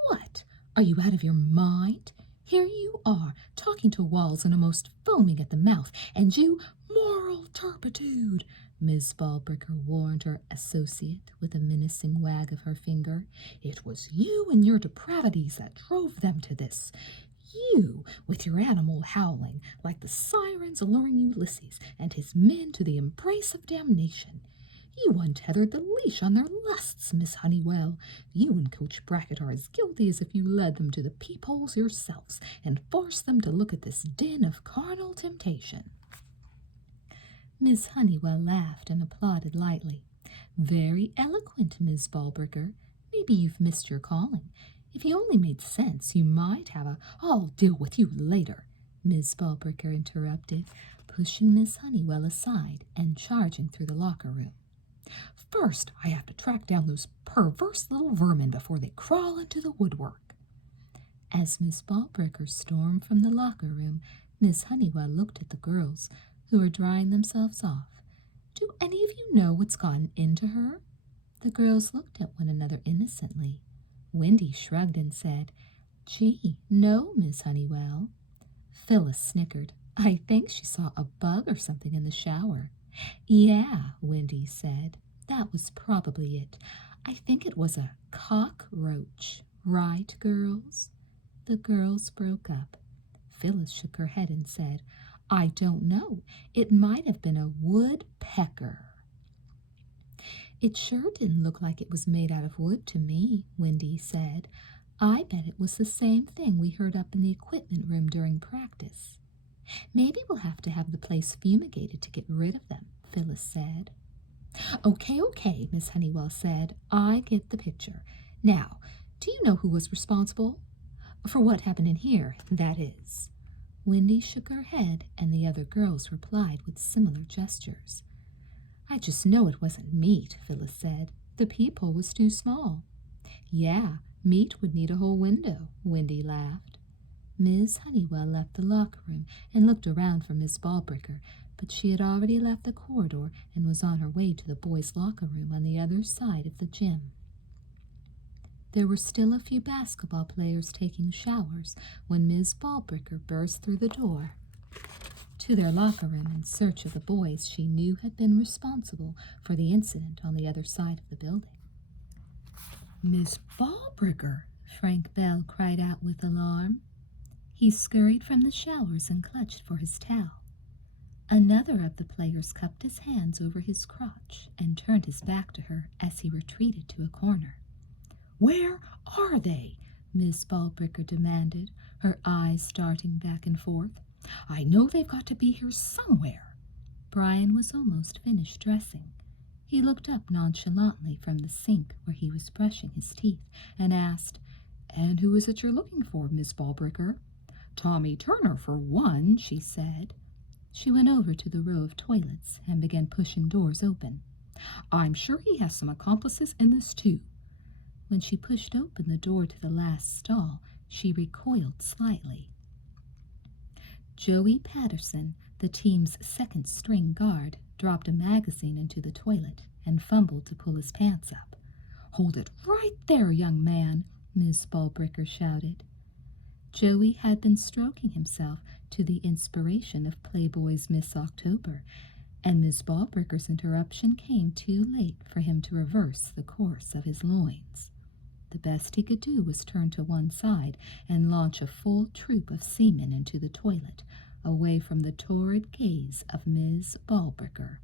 What? Are you out of your mind? Here you are, talking to walls and almost foaming at the mouth, and you, moral turpitude!" Miss Ballbricker warned her associate with a menacing wag of her finger. "It was you and your depravities that drove them to this. You, with your animal howling, like the sirens alluring Ulysses and his men to the embrace of damnation. You untethered the leash on their lusts, Miss Honeywell. You and Coach Brackett are as guilty as if you led them to the peepholes yourselves and forced them to look at this den of carnal temptation." Miss Honeywell laughed and applauded lightly. "Very eloquent, Miss Ballbricker. Maybe you've missed your calling. If you only made sense, you might have a 'I'll deal with you later,'" Miss Ballbricker interrupted, pushing Miss Honeywell aside and charging through the locker room. "First, I have to track down those perverse little vermin before they crawl into the woodwork." As Miss Ballbricker stormed from the locker room, Miss Honeywell looked at the girls, who were drying themselves off. "Do any of you know what's gotten into her?" The girls looked at one another innocently. Wendy shrugged and said, "Gee, no, Miss Honeywell." Phyllis snickered. "I think she saw a bug or something in the shower." "Yeah," Wendy said. "That was probably it. I think it was a cockroach. Right, girls?" The girls broke up. Phyllis shook her head and said, "I don't know. It might have been a woodpecker." "It sure didn't look like it was made out of wood to me," Wendy said. "I bet it was the same thing we heard up in the equipment room during practice." "Maybe we'll have the place fumigated to get rid of them," Phyllis said. Okay, Miss Honeywell said. "I get the picture. Now, do you know who was responsible? For what happened in here, that is." Wendy shook her head, and the other girls replied with similar gestures. "I just know it wasn't meat," Phyllis said. "The peephole was too small." "Yeah, meat would need a whole window," Wendy laughed. Miss Honeywell left the locker room and looked around for Miss Ballbricker, but she had already left the corridor and was on her way to the boys' locker room on the other side of the gym. There were still a few basketball players taking showers when Miss Ballbricker burst through the door to their locker room in search of the boys she knew had been responsible for the incident on the other side of the building. "Miss Ballbricker!" Frank Bell cried out with alarm. He scurried from the showers and clutched for his towel. Another of the players cupped his hands over his crotch and turned his back to her as he retreated to a corner. "Where are they?" Miss Ballbricker demanded, her eyes darting back and forth. "I know they've got to be here somewhere." Brian was almost finished dressing. He looked up nonchalantly from the sink where he was brushing his teeth and asked, "And who is it you're looking for, Miss Ballbricker?" "Tommy Turner, for one," she said. She went over to the row of toilets and began pushing doors open. "I'm sure he has some accomplices in this, too." When she pushed open the door to the last stall, she recoiled slightly. Joey Patterson, the team's second-string guard, dropped a magazine into the toilet and fumbled to pull his pants up. "Hold it right there, young man," Miss Ballbricker shouted. Joey had been stroking himself to the inspiration of Playboy's Miss October, and Miss Ballbricker's interruption came too late for him to reverse the course of his loins. The best he could do was turn to one side and launch a full troop of seamen into the toilet, away from the torrid gaze of Miss Ballbricker.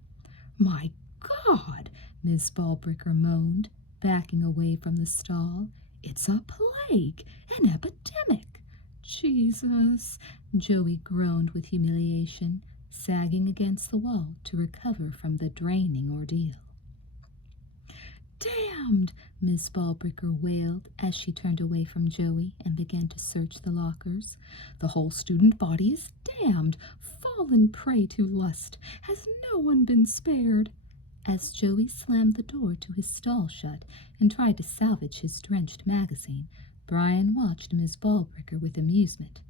"My God!" Miss Ballbricker moaned, backing away from the stall. "It's a plague, an epidemic." "Jesus!" Joey groaned with humiliation, sagging against the wall to recover from the draining ordeal. "Damned!" Miss Ballbricker wailed as she turned away from Joey and began to search the lockers. "The whole student body is damned, fallen prey to lust. Has no one been spared?" As Joey slammed the door to his stall shut and tried to salvage his drenched magazine, Brian watched Miss Ballbricker with amusement.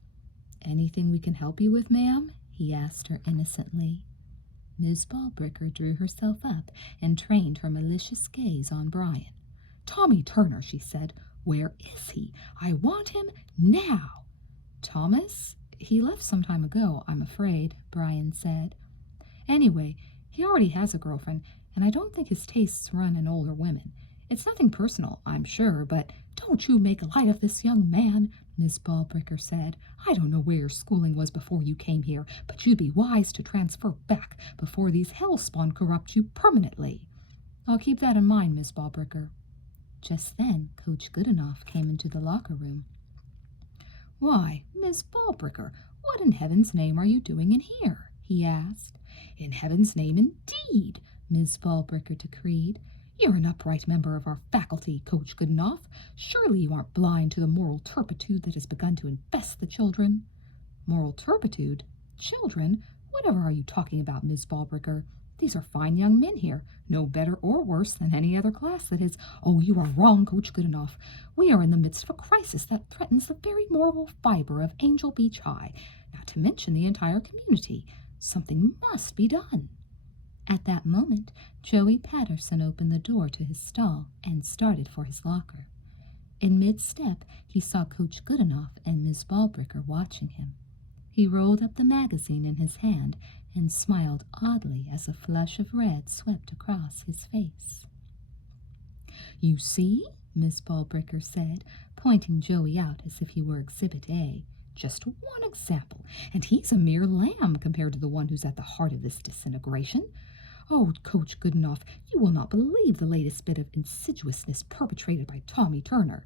"Anything we can help you with, ma'am?" he asked her innocently. Miss Ballbricker drew herself up and trained her malicious gaze on Brian. "Tommy Turner," she said. "Where is he? I want him now." "Thomas? He left some time ago, I'm afraid," Brian said. "Anyway, he already has a girlfriend, and I don't think his tastes run in older women. It's nothing personal, I'm sure, but don't you make light of this young man," Miss Ballbricker said. "I don't know where your schooling was before you came here, but you'd be wise to transfer back before these hellspawn corrupt you permanently." "I'll keep that in mind, Miss Ballbricker." Just then, Coach Goodenough came into the locker room. "Why, Miss Ballbricker, what in heaven's name are you doing in here?" he asked. "In heaven's name, indeed," Miss Ballbricker decreed. "You're an upright member of our faculty, Coach Goodenough. Surely you aren't blind to the moral turpitude that has begun to infest the children." "Moral turpitude? Children? Whatever are you talking about, Miss Ballbricker? These are fine young men here, no better or worse than any other class that is—" "Oh, you are wrong, Coach Goodenough. We are in the midst of a crisis that threatens the very moral fiber of Angel Beach High, not to mention the entire community. Something must be done." At that moment, Joey Patterson opened the door to his stall and started for his locker. In mid-step, he saw Coach Goodenough and Miss Ballbricker watching him. He rolled up the magazine in his hand and smiled oddly as a flush of red swept across his face. "You see?" Miss Ballbricker said, pointing Joey out as if he were Exhibit A. "Just one example, and he's a mere lamb compared to the one who's at the heart of this disintegration. Oh, Coach Goodenough, you will not believe the latest bit of insidiousness perpetrated by Tommy Turner."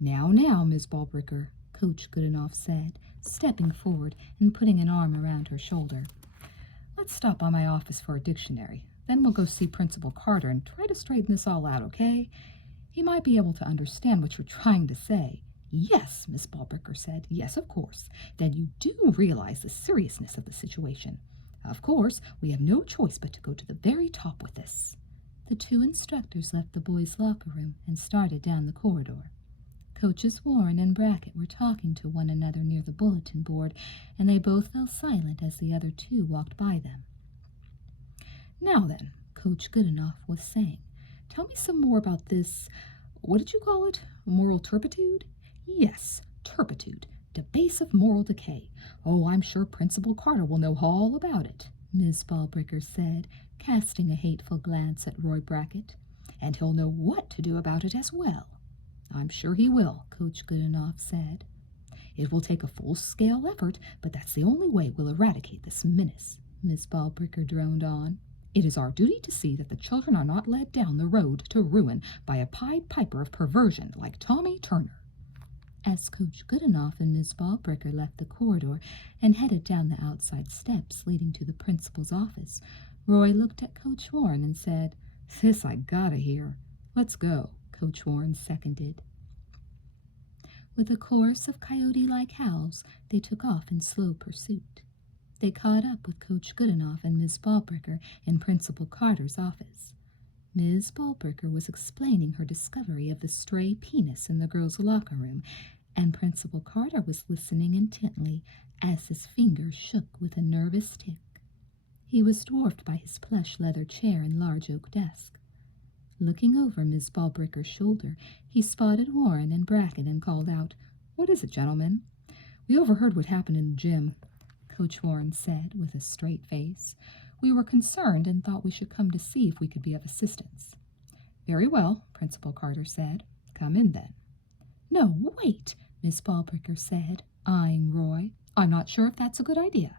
Now, Miss Ballbricker," Coach Goodenough said, stepping forward and putting an arm around her shoulder. "Let's stop by my office for a dictionary. Then we'll go see Principal Carter and try to straighten this all out, okay? He might be able to understand what you're trying to say." "Yes," Miss Ballbricker said. "Yes, of course. Then you do realize the seriousness of the situation. Of course, we have no choice but to go to the very top with this." The two instructors left the boys' locker room and started down the corridor. Coaches Warren and Brackett were talking to one another near the bulletin board, and they both fell silent as the other two walked by them. "Now then," Coach Goodenough was saying, "tell me some more about this, what did you call it, moral turpitude?" "Yes, turpitude, the base of moral decay. Oh, I'm sure Principal Carter will know all about it," Miss Ballbricker said, casting a hateful glance at Roy Brackett. "And he'll know what to do about it as well." "I'm sure he will," Coach Goodenough said. "It will take a full-scale effort, but that's the only way we'll eradicate this menace," Miss Ballbricker droned on. "It is our duty to see that the children are not led down the road to ruin by a Pied Piper of perversion like Tommy Turner." As Coach Goodenough and Miss Ballbricker left the corridor and headed down the outside steps leading to the principal's office, Roy looked at Coach Warren and said, "This I gotta hear." "Let's go," Coach Warren seconded. With a chorus of coyote-like howls, they took off in slow pursuit. They caught up with Coach Goodenough and Miss Ballbricker in Principal Carter's office. Miss Ballbricker was explaining her discovery of the stray penis in the girls' locker room, and Principal Carter was listening intently as his fingers shook with a nervous tick. He was dwarfed by his plush leather chair and large oak desk. Looking over Miss Ballbricker's shoulder, he spotted Warren and Brackett and called out, "What is it, gentlemen?" "We overheard what happened in the gym," Coach Warren said with a straight face. "We were concerned and thought we should come to see if we could be of assistance." "Very well," Principal Carter said. "Come in, then." "No, wait," Miss Ballbricker said, eyeing Roy. "I'm not sure if that's a good idea."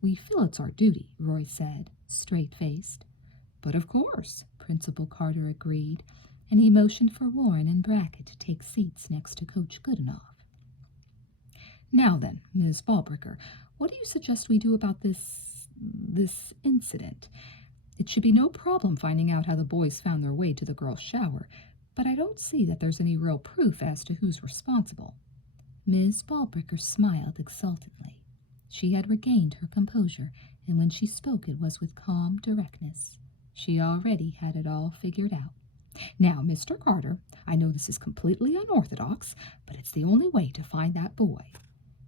"We feel it's our duty," Roy said, straight-faced. "But of course," Principal Carter agreed, and he motioned for Warren and Brackett to take seats next to Coach Goodenough. "Now then, Miss Ballbricker, what do you suggest we do about this incident? It should be no problem finding out how the boys found their way to the girls' shower, but I don't see that there's any real proof as to who's responsible." Miss Ballbricker smiled exultantly. She had regained her composure, and when she spoke it was with calm directness. She already had it all figured out. Now, Mr. Carter, I know this is completely unorthodox, but it's the only way to find that boy.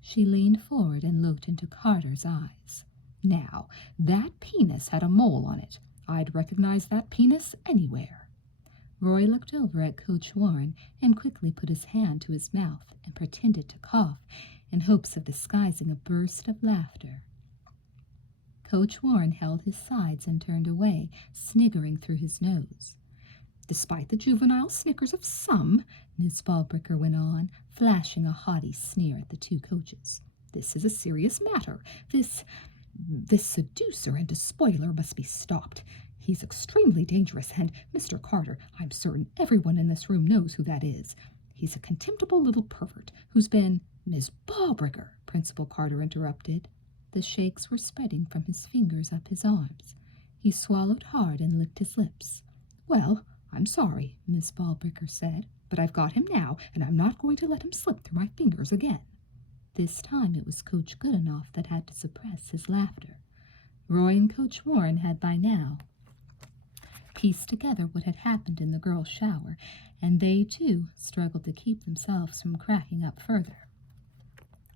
She leaned forward and looked into Carter's eyes. Now, that penis had a mole on it. I'd recognize that penis anywhere. Roy looked over at Coach Warren and quickly put his hand to his mouth and pretended to cough in hopes of disguising a burst of laughter. Coach Warren held his sides and turned away, sniggering through his nose. Despite the juvenile snickers of some, Miss Ballbricker went on, flashing a haughty sneer at the two coaches, this is a serious matter. This seducer and despoiler must be stopped. He's extremely dangerous, and, Mr. Carter, I'm certain everyone in this room knows who that is. He's a contemptible little pervert who's been— Miss Ballbricker, Principal Carter interrupted. The shakes were spreading from his fingers up his arms. He swallowed hard and licked his lips. Well, I'm sorry, Miss Ballbricker said, but I've got him now, and I'm not going to let him slip through my fingers again. This time it was Coach Goodenough that had to suppress his laughter. Roy and Coach Warren had by now pieced together what had happened in the girls' shower, and they, too, struggled to keep themselves from cracking up further.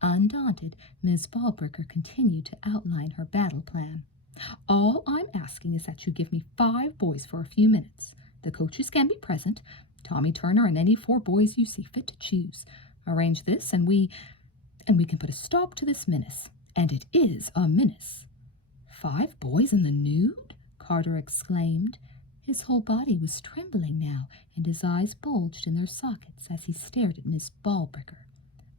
Undaunted, Miss Ballbricker continued to outline her battle plan. All I'm asking is that you give me 5 boys for a few minutes. The coaches can be present, Tommy Turner and any 4 boys you see fit to choose. Arrange this, and we can put a stop to this menace. And it is a menace. 5 boys in the nude? Carter exclaimed. His whole body was trembling now, and his eyes bulged in their sockets as he stared at Miss Ballbricker.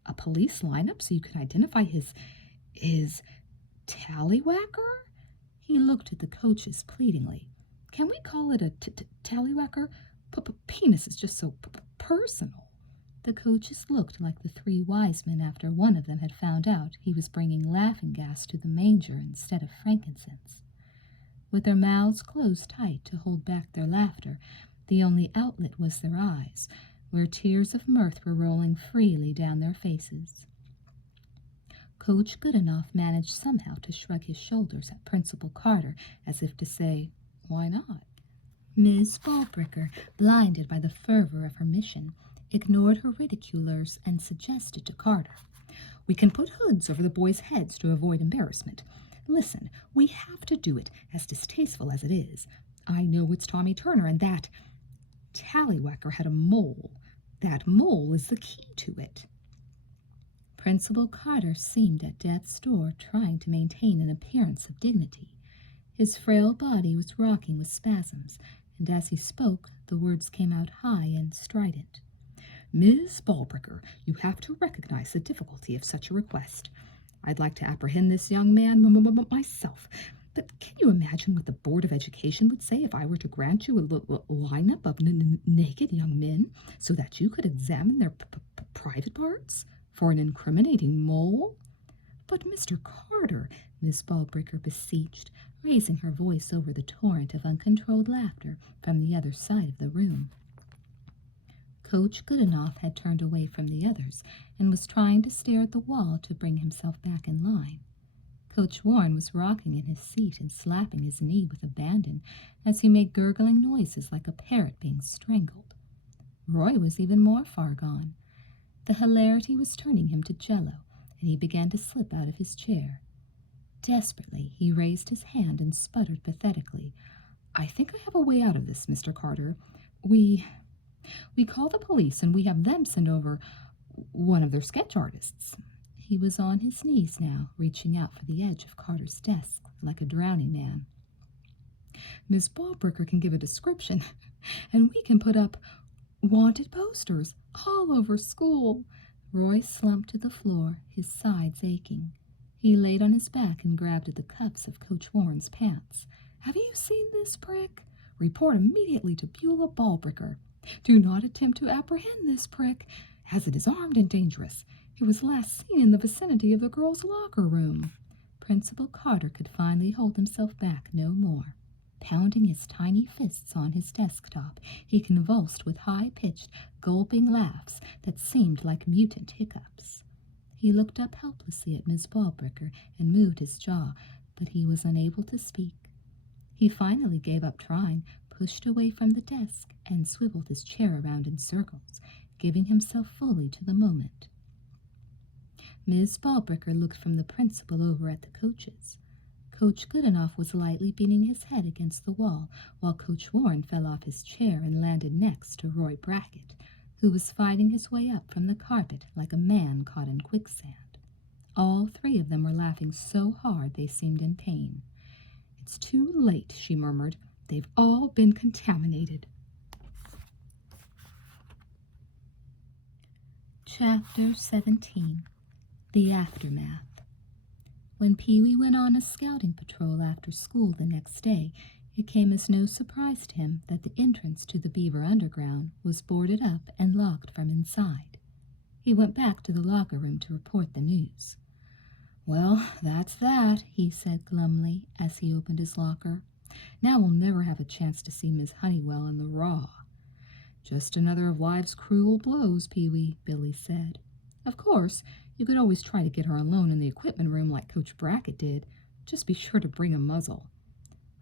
A police lineup so you can identify his tallywhacker? He looked at the coaches pleadingly. Can we call it a tallywhacker? Penis is just so personal. The coaches looked like the 3 wise men after one of them had found out he was bringing laughing gas to the manger instead of frankincense. With their mouths closed tight to hold back their laughter, the only outlet was their eyes, where tears of mirth were rolling freely down their faces. Coach Goodenough managed somehow to shrug his shoulders at Principal Carter, as if to say, why not? Miss Ballbricker, blinded by the fervor of her mission, ignored her ridiculers and suggested to Carter, we can put hoods over the boys' heads to avoid embarrassment. Listen, we have to do it, as distasteful as it is. I know it's Tommy Turner, and that tallywhacker had a mole. That mole is the key to it. Principal Carter seemed at death's door, trying to maintain an appearance of dignity. His frail body was rocking with spasms, and as he spoke, the words came out high and strident. Miss Ballbricker, you have to recognize the difficulty of such a request. I'd like to apprehend this young man myself, but can you imagine what the Board of Education would say if I were to grant you a lineup of naked young men so that you could examine their private parts for an incriminating mole? But, Mr. Carter, Miss Ballbricker beseeched, raising her voice over the torrent of uncontrolled laughter from the other side of the room. Coach Goodenough had turned away from the others and was trying to stare at the wall to bring himself back in line. Coach Warren was rocking in his seat and slapping his knee with abandon as he made gurgling noises like a parrot being strangled. Roy was even more far gone. The hilarity was turning him to jello, and he began to slip out of his chair. Desperately, he raised his hand and sputtered pathetically, I think I have a way out of this, Mr. Carter. We call the police and we have them send over one of their sketch artists. He was on his knees now, reaching out for the edge of Carter's desk like a drowning man. Miss Ballbricker can give a description, and we can put up wanted posters all over school. Roy slumped to the floor, his sides aching. He laid on his back and grabbed at the cuffs of Coach Warren's pants. Have you seen this prick? Report immediately to Beulah Ballbricker. Do not attempt to apprehend this prick, as it is armed and dangerous. It was last seen in the vicinity of the girls' locker room. Principal Carter could finally hold himself back no more. Pounding his tiny fists on his desktop, he convulsed with high-pitched, gulping laughs that seemed like mutant hiccups. He looked up helplessly at Miss Ballbricker and moved his jaw, but he was unable to speak. He finally gave up trying, pushed away from the desk, and swiveled his chair around in circles, giving himself fully to the moment. Ms. Ballbricker looked from the principal over at the coaches. Coach Goodenough was lightly beating his head against the wall, while Coach Warren fell off his chair and landed next to Roy Brackett, who was fighting his way up from the carpet like a man caught in quicksand. All three of them were laughing so hard they seemed in pain. "It's too late," she murmured. "They've all been contaminated." Chapter 17. The Aftermath. When Pee-wee went on a scouting patrol after school the next day, it came as no surprise to him that the entrance to the Beaver Underground was boarded up and locked from inside. He went back to the locker room to report the news. "Well, that's that," he said glumly as he opened his locker. "Now we'll never have a chance to see Miss Honeywell in the raw." "Just another of life's cruel blows, Pee-wee," Billy said. "Of course, you could always try to get her alone in the equipment room like Coach Brackett did. Just be sure to bring a muzzle."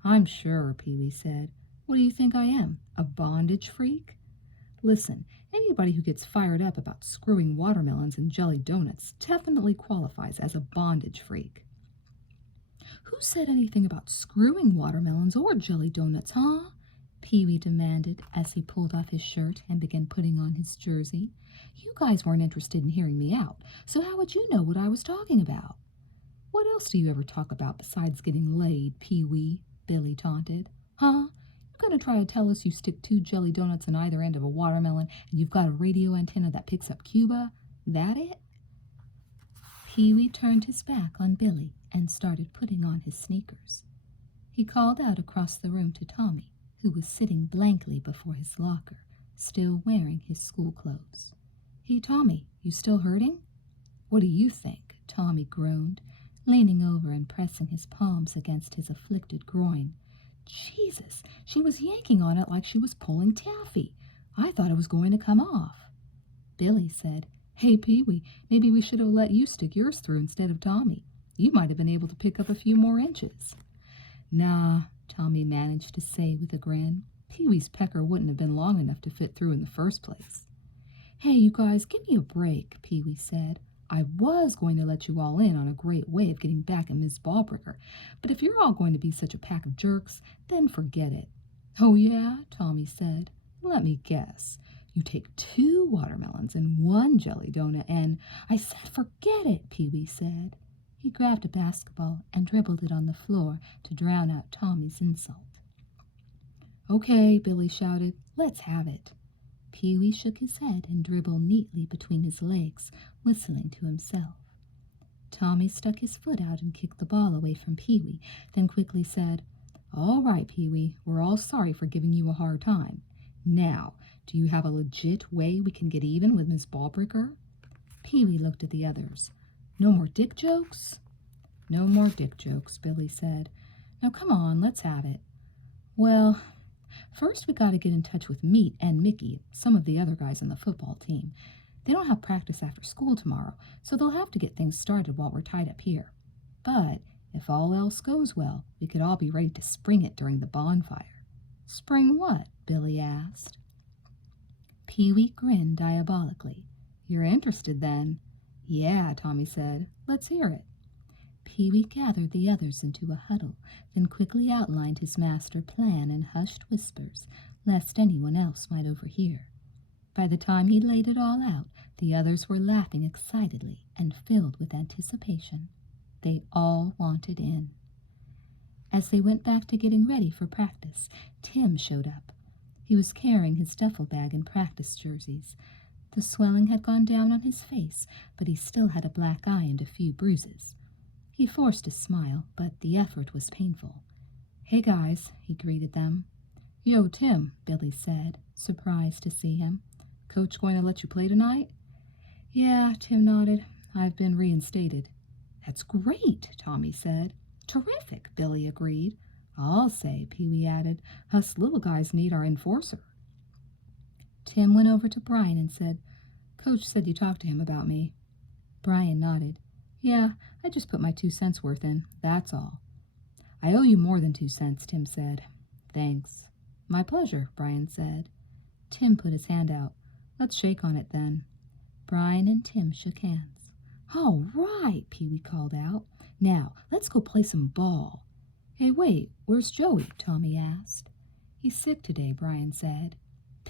"I'm sure," Pee-wee said. "What do you think I am, a bondage freak?" "Listen, anybody who gets fired up about screwing watermelons and jelly donuts definitely qualifies as a bondage freak." "Who said anything about screwing watermelons or jelly donuts, huh?" Pee-wee demanded as he pulled off his shirt and began putting on his jersey. "You guys weren't interested in hearing me out, so how would you know what I was talking about?" "What else do you ever talk about besides getting laid, Pee-wee?" Billy taunted. "Huh? You gonna try to tell us you stick 2 jelly donuts on either end of a watermelon and you've got a radio antenna that picks up Cuba? That it?" Pee-wee turned his back on Billy and started putting on his sneakers. He called out across the room to Tommy, who was sitting blankly before his locker, still wearing his school clothes. "Hey, Tommy, you still hurting?" "What do you think?" Tommy groaned, leaning over and pressing his palms against his afflicted groin. "Jesus, she was yanking on it like she was pulling taffy. I thought it was going to come off." Billy said, "Hey, Pee-wee, maybe we should have let you stick yours through instead of Tommy. You might have been able to pick up a few more inches." "Nah," Tommy managed to say with a grin. "Pee-wee's pecker wouldn't have been long enough to fit through in the first place." "Hey, you guys, give me a break," Pee-wee said. "I was going to let you all in on a great way of getting back at Miss Ballbricker, but if you're all going to be such a pack of jerks, then forget it." "Oh, yeah?" Tommy said. "Let me guess. You take 2 watermelons and 1 jelly donut and—" "I said forget it," Pee-wee said. He grabbed a basketball and dribbled it on the floor to drown out Tommy's insult. "Okay," Billy shouted. "Let's have it." Pee-wee shook his head and dribbled neatly between his legs, whistling to himself. Tommy stuck his foot out and kicked the ball away from Pee-wee, then quickly said, "All right, Pee-wee, we're all sorry for giving you a hard time. Now, do you have a legit way we can get even with Miss Ballbricker?" Pee-wee looked at the others. "No more dick jokes?" "No more dick jokes," Billy said. "Now come on, let's have it." "Well, first we got to get in touch with Meat and Mickey, some of the other guys on the football team. They don't have practice after school tomorrow, so they'll have to get things started while we're tied up here. But if all else goes well, we could all be ready to spring it during the bonfire." "Spring what?" Billy asked. Pee-wee grinned diabolically. "You're interested then?" "Yeah," Tommy said. "Let's hear it." Pee-wee gathered the others into a huddle, then quickly outlined his master plan in hushed whispers, lest anyone else might overhear. By the time he laid it all out, the others were laughing excitedly and filled with anticipation. They all wanted in. As they went back to getting ready for practice, Tim showed up. He was carrying his duffel bag and practice jerseys. The swelling had gone down on his face, but he still had a black eye and a few bruises. He forced a smile, but the effort was painful. "Hey, guys," he greeted them. "Yo, Tim," Billy said, surprised to see him. "Coach going to let you play tonight?" "Yeah," Tim nodded. "I've been reinstated." "That's great," Tommy said. "Terrific," Billy agreed. "I'll say," Pee-wee added, "us little guys need our enforcer." Tim went over to Brian and said, "Coach said you talked to him about me." Brian nodded. "Yeah, I just put my 2 cents worth in, that's all." I owe you more than 2 cents, Tim said. Thanks. My pleasure, Brian said. Tim put his hand out. Let's shake on it then. Brian and Tim shook hands. All right, Pee-wee called out. Now, let's go play some ball. Hey, wait, where's Joey? Tommy asked. He's sick today, Brian said.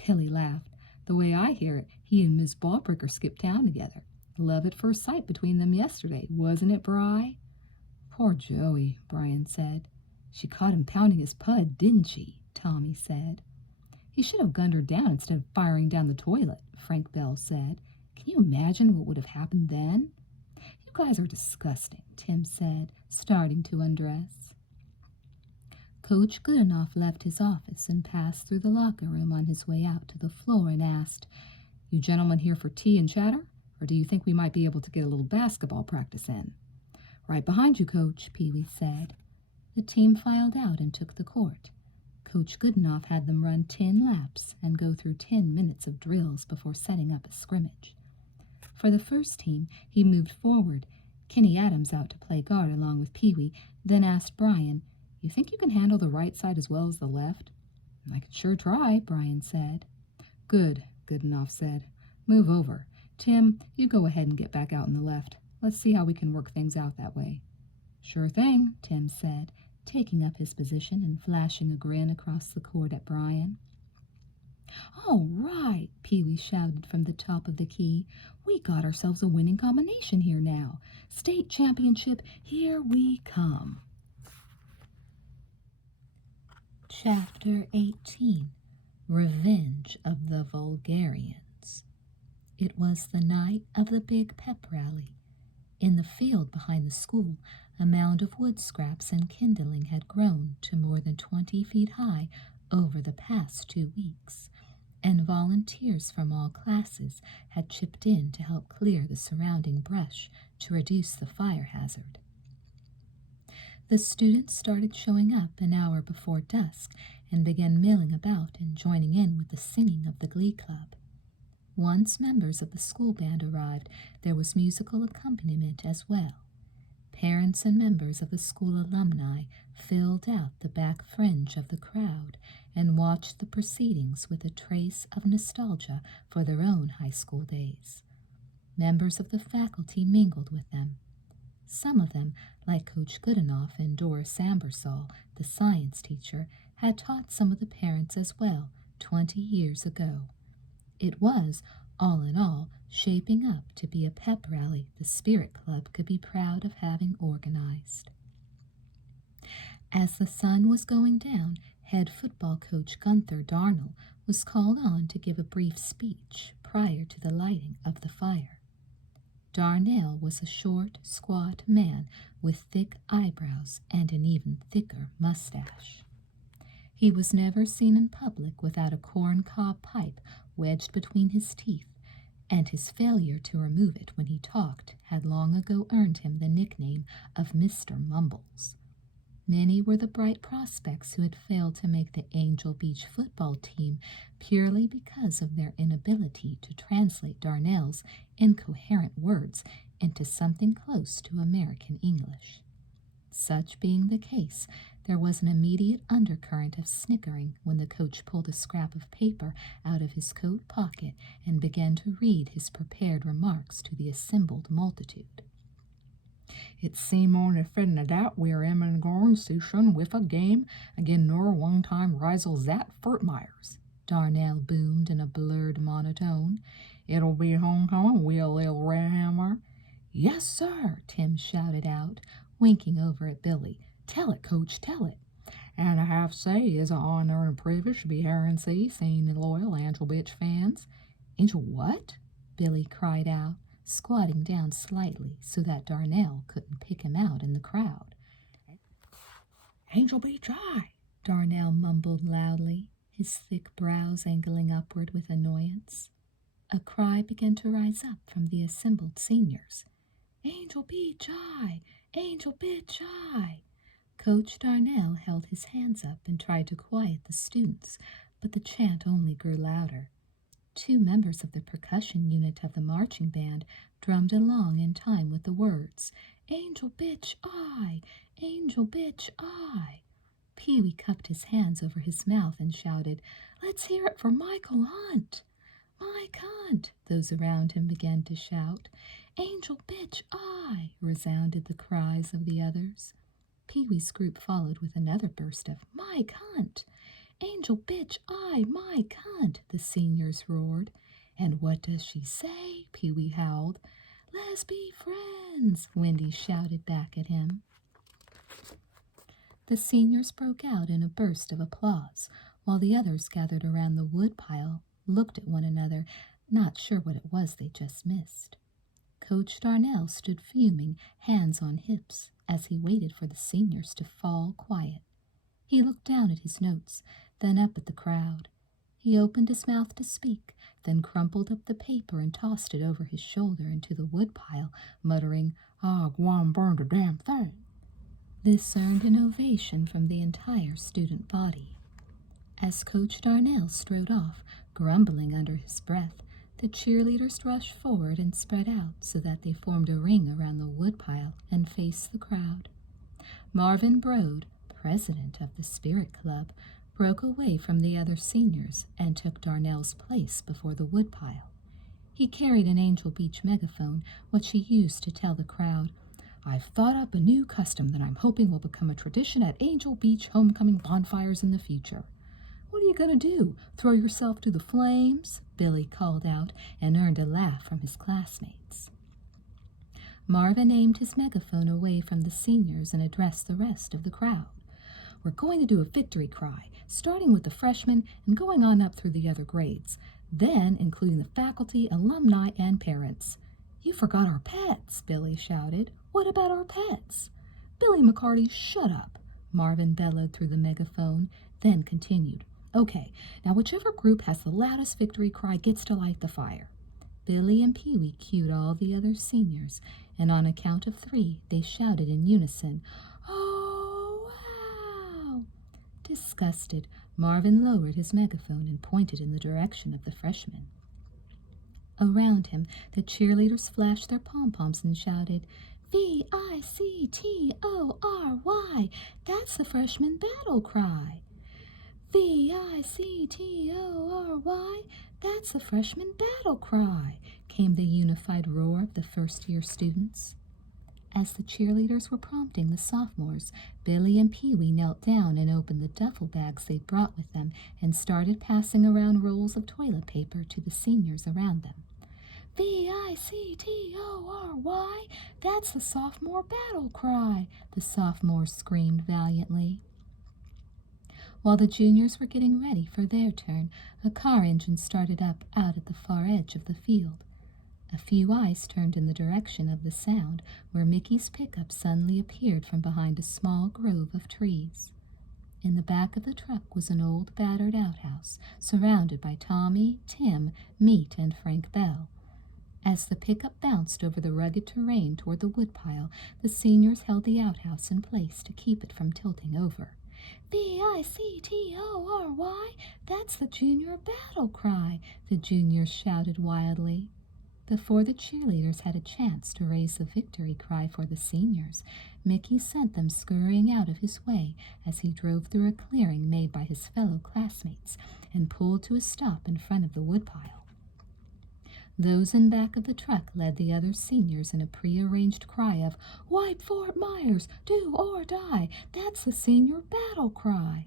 Billy laughed. The way I hear it, he and Miss Ballbricker skipped town together. Love at first sight between them yesterday, wasn't it, Bri? Poor Joey, Brian said. She caught him pounding his pud, didn't she? Tommy said. He should have gunned her down instead of firing down the toilet, Frank Bell said. Can you imagine what would have happened then? You guys are disgusting, Tim said, starting to undress. Coach Goodenough left his office and passed through the locker room on his way out to the floor and asked, You gentlemen here for tea and chatter? Or do you think we might be able to get a little basketball practice in? Right behind you, Coach, Pee-wee said. The team filed out and took the court. Coach Goodenough had them run 10 laps and go through 10 minutes of drills before setting up a scrimmage. For the first team, he moved forward, Kenny Adams out to play guard along with Pee-wee, then asked Brian, You think you can handle the right side as well as the left? I could sure try, Brian said. Good, Goodenough said. Move over. Tim, you go ahead and get back out on the left. Let's see how we can work things out that way. Sure thing, Tim said, taking up his position and flashing a grin across the court at Brian. All right, Pee-wee shouted from the top of the key. We got ourselves a winning combination here now. State championship, here we come. Chapter 18. Revenge of the Vulgarians. It was the night of the big pep rally. In the field behind the school, a mound of wood scraps and kindling had grown to more than 20 feet high over the past 2 weeks, and volunteers from all classes had chipped in to help clear the surrounding brush to reduce the fire hazard. The students started showing up an hour before dusk and began milling about and joining in with the singing of the glee club. Once members of the school band arrived, there was musical accompaniment as well. Parents and members of the school alumni filled out the back fringe of the crowd and watched the proceedings with a trace of nostalgia for their own high school days. Members of the faculty mingled with them. Some of them, like Coach Goodenough and Doris Ambersall, the science teacher, had taught some of the parents as well 20 years ago. It was, all in all, shaping up to be a pep rally the Spirit Club could be proud of having organized. As the sun was going down, head football coach Gunther Darnell was called on to give a brief speech prior to the lighting of the fire. Darnell was a short, squat man with thick eyebrows and an even thicker mustache. He was never seen in public without a corncob pipe wedged between his teeth, and his failure to remove it when he talked had long ago earned him the nickname of Mr. Mumbles. Many were the bright prospects who had failed to make the Angel Beach football team purely because of their inability to translate Darnell's incoherent words into something close to American English. Such being the case, there was an immediate undercurrent of snickering when the coach pulled a scrap of paper out of his coat pocket and began to read his prepared remarks to the assembled multitude. It seemed only fitting that we are in going session with a game against our one-time rival Zat Furtmeyers, Darnell boomed in a blurred monotone. It'll be homecoming, will it, Redhammer? Yes, sir, Tim shouted out, winking over at Billy. Tell it, Coach, tell it. And I have to say it is an honor and a privilege to be here and seeing the loyal Angel Bitch fans. Angel what? Billy cried out, squatting down slightly so that Darnell couldn't pick him out in the crowd. Angel Beach High, Darnell mumbled loudly, his thick brows angling upward with annoyance. A cry began to rise up from the assembled seniors. Angel Beach High! Angel Beach High! Coach Darnell held his hands up and tried to quiet the students, but the chant only grew louder. Two members of the percussion unit of the marching band drummed along in time with the words, "Angel bitch, I! Angel bitch, I!" Pee-wee cupped his hands over his mouth and shouted, "Let's hear it for Michael Hunt!" "Mike Hunt!" those around him began to shout. "Angel bitch, I!" resounded the cries of the others. Pee-wee's group followed with another burst of "Mike Hunt!" "Angel bitch, I, Mike Hunt!" the seniors roared. "And what does she say?" Pee-wee howled. "Let's be friends!" Wendy shouted back at him. The seniors broke out in a burst of applause, while the others gathered around the woodpile, looked at one another, not sure what it was they just missed. Coach Darnell stood fuming, hands on hips, as he waited for the seniors to fall quiet. He looked down at his notes, then up at the crowd. He opened his mouth to speak, then crumpled up the paper and tossed it over his shoulder into the woodpile, muttering, "Gwine burn the damn thing." This earned an ovation from the entire student body. As Coach Darnell strode off, grumbling under his breath, the cheerleaders rushed forward and spread out so that they formed a ring around the woodpile and faced the crowd. Marvin Brode, president of the Spirit Club, broke away from the other seniors and took Darnell's place before the woodpile. He carried an Angel Beach megaphone, which he used to tell the crowd, "I've thought up a new custom that I'm hoping will become a tradition at Angel Beach homecoming bonfires in the future." "What are you going to do? Throw yourself to the flames?" Billy called out and earned a laugh from his classmates. Marvin aimed his megaphone away from the seniors and addressed the rest of the crowd. "We're going to do a victory cry, starting with the freshmen and going on up through the other grades, then including the faculty, alumni, and parents." "You forgot our pets," Billy shouted. "What about our pets?" "Billy McCarty, shut up," Marvin bellowed through the megaphone, then continued. "Okay, now whichever group has the loudest victory cry gets to light the fire." Billy and Pee-wee cued all the other seniors, and on a count of 3, they shouted in unison, "Oh, wow!" Disgusted, Marvin lowered his megaphone and pointed in the direction of the freshmen. Around him, the cheerleaders flashed their pom-poms and shouted, "VICTORY! That's the freshman battle cry!" "VICTORY! That's the freshman battle cry!" came the unified roar of the first-year students. As the cheerleaders were prompting the sophomores, Billy and Pee-wee knelt down and opened the duffel bags they brought with them and started passing around rolls of toilet paper to the seniors around them. "VICTORY! That's the sophomore battle cry!" the sophomores screamed valiantly. While the juniors were getting ready for their turn, a car engine started up out at the far edge of the field. A few eyes turned in the direction of the sound, where Mickey's pickup suddenly appeared from behind a small grove of trees. In the back of the truck was an old battered outhouse, surrounded by Tommy, Tim, Meat, and Frank Bell. As the pickup bounced over the rugged terrain toward the woodpile, the seniors held the outhouse in place to keep it from tilting over. "VICTORY! That's the junior battle cry!" the juniors shouted wildly. Before the cheerleaders had a chance to raise the victory cry for the seniors, Mickey sent them scurrying out of his way as he drove through a clearing made by his fellow classmates and pulled to a stop in front of the woodpile. Those in back of the truck led the other seniors in a prearranged cry of, "Wipe Fort Myers, do or die, that's the senior battle cry."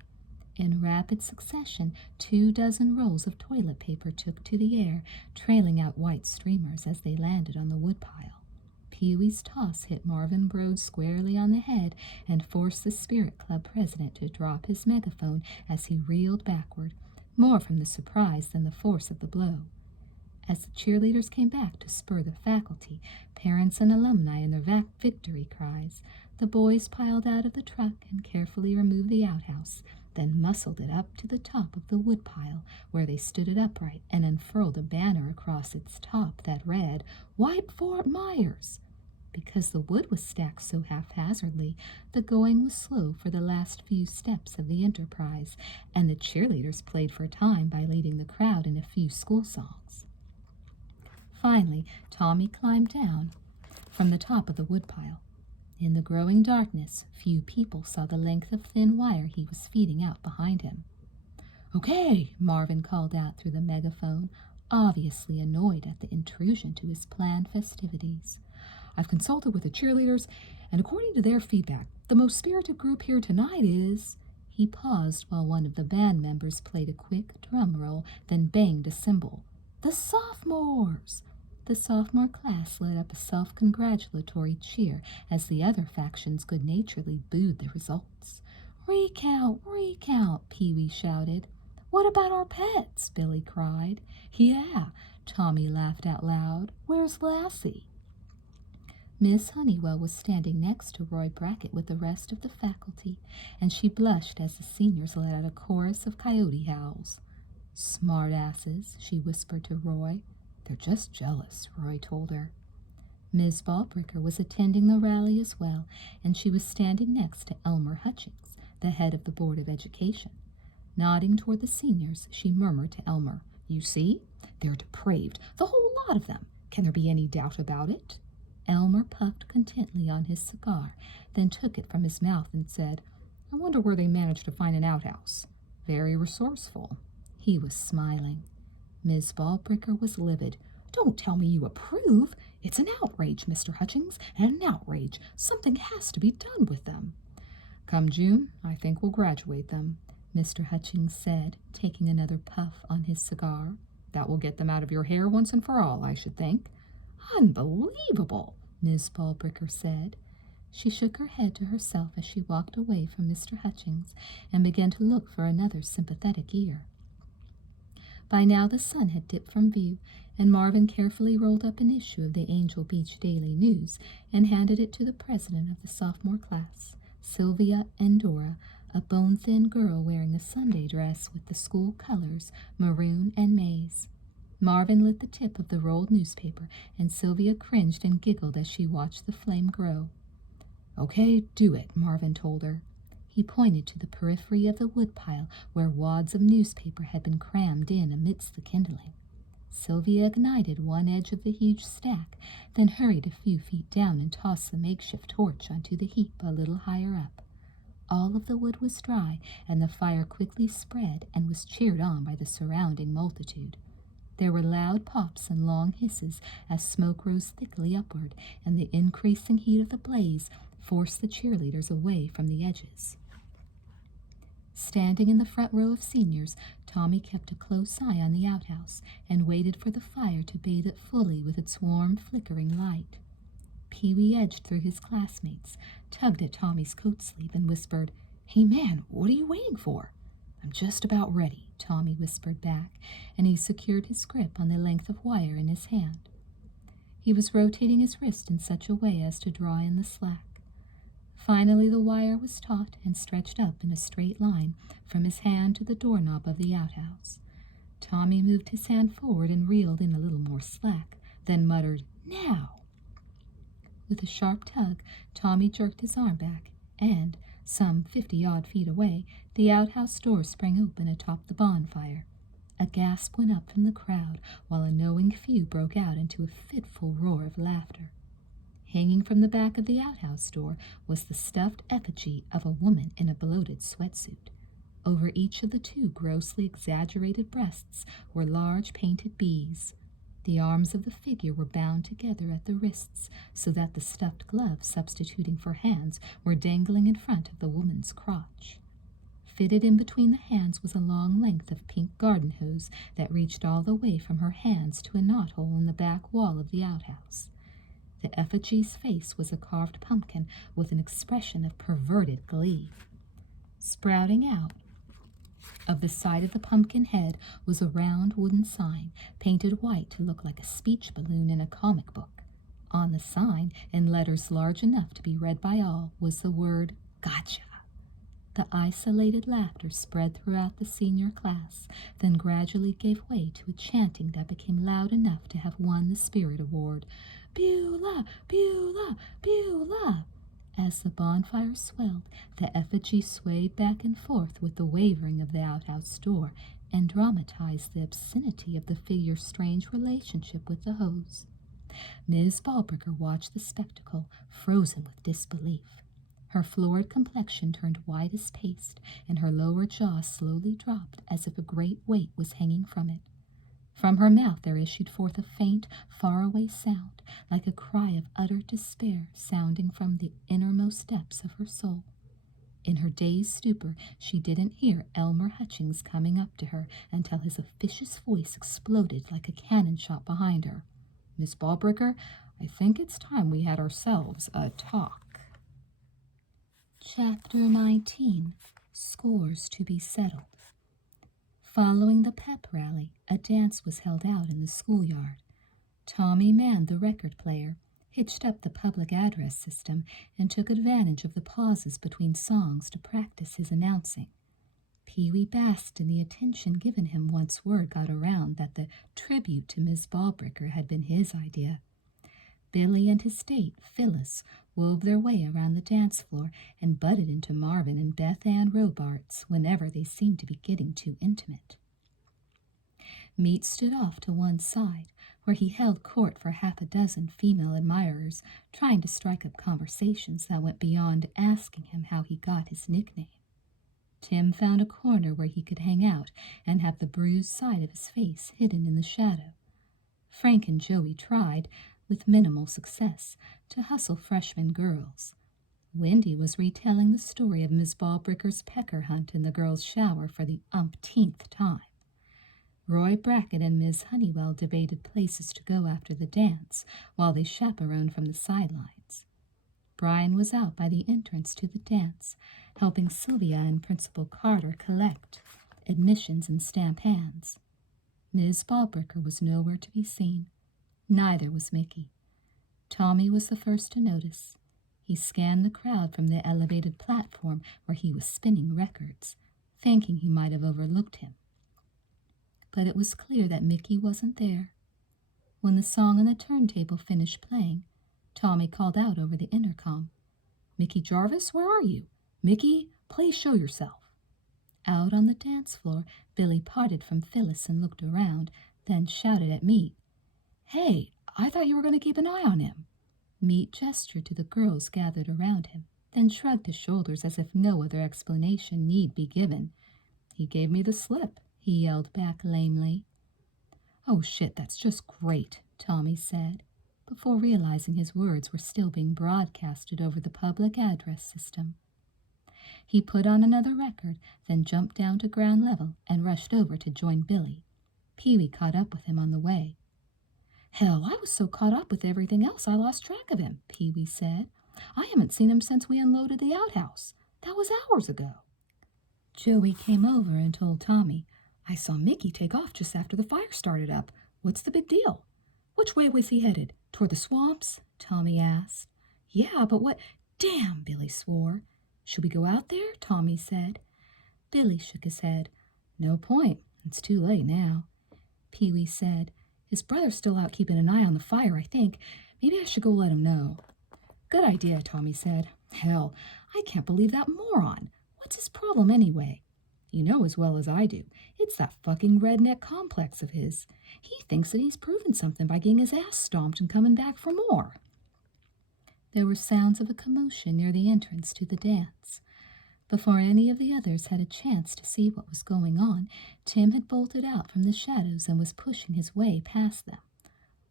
In rapid succession, 24 rolls of toilet paper took to the air, trailing out white streamers as they landed on the woodpile. Pee-wee's toss hit Marvin Brode squarely on the head and forced the Spirit Club president to drop his megaphone as he reeled backward, more from the surprise than the force of the blow. As the cheerleaders came back to spur the faculty, parents, and alumni in their victory cries, the boys piled out of the truck and carefully removed the outhouse, then muscled it up to the top of the woodpile, where they stood it upright and unfurled a banner across its top that read, "Wipe Fort Myers." because the wood was stacked so haphazardly, the going was slow for the last few steps of the enterprise, and the cheerleaders played for time by leading the crowd in a few school songs. Finally, Tommy climbed down from the top of the woodpile. In the growing darkness, few people saw the length of thin wire he was feeding out behind him. "Okay," Marvin called out through the megaphone, obviously annoyed at the intrusion to his planned festivities. "I've consulted with the cheerleaders, and according to their feedback, the most spirited group here tonight is—" He paused while one of the band members played a quick drum roll, then banged a cymbal. "The sophomores!" The sophomore class let up a self-congratulatory cheer as the other factions good-naturedly booed the results. "Recount, recount," Pee-wee shouted. "What about our pets?" Billy cried. "Yeah," Tommy laughed out loud. "Where's Lassie?" Miss Honeywell was standing next to Roy Brackett with the rest of the faculty, and she blushed as the seniors let out a chorus of coyote howls. "Smart-asses," she whispered to Roy. "They're just jealous," Roy told her. Ms. Ballbricker was attending the rally as well, and she was standing next to Elmer Hutchings, the head of the Board of Education. Nodding toward the seniors, she murmured to Elmer, "You see? They're depraved, the whole lot of them. Can there be any doubt about it?" Elmer puffed contentedly on his cigar, then took it from his mouth and said, "I wonder where they managed to find an outhouse. Very resourceful." He was smiling. Ms. Ballbricker was livid. "Don't tell me you approve. It's an outrage, Mr. Hutchings, and an outrage. Something has to be done with them." "Come June, I think we'll graduate them," Mr. Hutchings said, taking another puff on his cigar. "That will get them out of your hair once and for all, I should think." "Unbelievable," Ms. Ballbricker said. She shook her head to herself as she walked away from Mr. Hutchings and began to look for another sympathetic ear. By now the sun had dipped from view, and Marvin carefully rolled up an issue of the Angel Beach Daily News and handed it to the president of the sophomore class, Sylvia Endora, a bone-thin girl wearing a Sunday dress with the school colors, maroon and maize. Marvin lit the tip of the rolled newspaper, and Sylvia cringed and giggled as she watched the flame grow. "Okay, do it," Marvin told her. He pointed to the periphery of the woodpile where wads of newspaper had been crammed in amidst the kindling. Sylvia ignited one edge of the huge stack, then hurried a few feet down and tossed the makeshift torch onto the heap a little higher up. All of the wood was dry, and the fire quickly spread and was cheered on by the surrounding multitude. There were loud pops and long hisses as smoke rose thickly upward, and the increasing heat of the blaze forced the cheerleaders away from the edges. Standing in the front row of seniors, Tommy kept a close eye on the outhouse and waited for the fire to bathe it fully with its warm, flickering light. Pee-wee edged through his classmates, tugged at Tommy's coat sleeve, and whispered, "Hey, man, what are you waiting for?" "I'm just about ready," Tommy whispered back, and he secured his grip on the length of wire in his hand. He was rotating his wrist in such a way as to draw in the slack. Finally, the wire was taut and stretched up in a straight line from his hand to the doorknob of the outhouse. Tommy moved his hand forward and reeled in a little more slack, then muttered, "Now!" With a sharp tug, Tommy jerked his arm back, and, some 50-odd feet away, the outhouse door sprang open atop the bonfire. A gasp went up from the crowd, while a knowing few broke out into a fitful roar of laughter. Hanging from the back of the outhouse door was the stuffed effigy of a woman in a bloated sweatsuit. Over each of the two grossly exaggerated breasts were large painted bees. The arms of the figure were bound together at the wrists so that the stuffed gloves substituting for hands were dangling in front of the woman's crotch. Fitted in between the hands was a long length of pink garden hose that reached all the way from her hands to a knothole in the back wall of the outhouse. The effigy's face was a carved pumpkin with an expression of perverted glee. Sprouting out of the side of the pumpkin head was a round wooden sign, painted white to look like a speech balloon in a comic book. On the sign, in letters large enough to be read by all, was the word "Gotcha." The isolated laughter spread throughout the senior class, then gradually gave way to a chanting that became loud enough to have won the Spirit Award. Beulah! Beulah! Beulah! As the bonfire swelled, the effigy swayed back and forth with the wavering of the outhouse door and dramatized the obscenity of the figure's strange relationship with the hose. Ms. Ballbricker watched the spectacle, frozen with disbelief. Her florid complexion turned white as paste, and her lower jaw slowly dropped as if a great weight was hanging from it. From her mouth there issued forth a faint, faraway sound, like a cry of utter despair sounding from the innermost depths of her soul. In her dazed stupor, she didn't hear Elmer Hutchings coming up to her until his officious voice exploded like a cannon shot behind her. Miss Ballbricker, I think it's time we had ourselves a talk. Chapter 19. Scores to be Settled. Following the pep rally, a dance was held out in the schoolyard. Tommy manned the record player, hitched up the public address system, and took advantage of the pauses between songs to practice his announcing. Pee-wee basked in the attention given him once word got around that the tribute to Miss Ballbricker had been his idea. Billy and his date, Phyllis, wove their way around the dance floor and butted into Marvin and Beth Ann Robarts whenever they seemed to be getting too intimate. Meat stood off to one side, where he held court for half a dozen female admirers, trying to strike up conversations that went beyond asking him how he got his nickname. Tim found a corner where he could hang out and have the bruised side of his face hidden in the shadow. Frank and Joey tried, with minimal success, to hustle freshman girls. Wendy was retelling the story of Miss Ballbricker's pecker hunt in the girls' shower for the umpteenth time. Roy Brackett and Miss Honeywell debated places to go after the dance, while they chaperoned from the sidelines. Brian was out by the entrance to the dance, helping Sylvia and Principal Carter collect admissions and stamp hands. Ms. Ballbricker was nowhere to be seen. Neither was Mickey. Tommy was the first to notice. He scanned the crowd from the elevated platform where he was spinning records, thinking he might have overlooked him. But it was clear that Mickey wasn't there. When the song on the turntable finished playing, Tommy called out over the intercom, "Mickey Jarvis, where are you? Mickey, please show yourself." Out on the dance floor, Billy parted from Phyllis and looked around, then shouted at Meat, "Hey, I thought you were going to keep an eye on him." Meat gestured to the girls gathered around him, then shrugged his shoulders as if no other explanation need be given. "He gave me the slip," he yelled back lamely. "Oh shit, that's just great," Tommy said, before realizing his words were still being broadcasted over the public address system. He put on another record, then jumped down to ground level and rushed over to join Billy. Pee-wee caught up with him on the way. "Hell, I was so caught up with everything else I lost track of him," Pee-wee said. "I haven't seen him since we unloaded the outhouse. That was hours ago." Joey came over and told Tommy, "I saw Mickey take off just after the fire started up. What's the big deal?" "Which way was he headed? Toward the swamps?" Tommy asked. "Yeah, but what—" "Damn," Billy swore. "Should we go out there?" Tommy said. Billy shook his head. "No point. It's too late now." Pee-wee said, "His brother's still out keeping an eye on the fire, I think. Maybe I should go let him know." "Good idea," Tommy said. "Hell, I can't believe that moron. What's his problem anyway?" "You know as well as I do. It's that fucking redneck complex of his. He thinks that he's proven something by getting his ass stomped and coming back for more." There were sounds of a commotion near the entrance to the dance. Before any of the others had a chance to see what was going on, Tim had bolted out from the shadows and was pushing his way past them.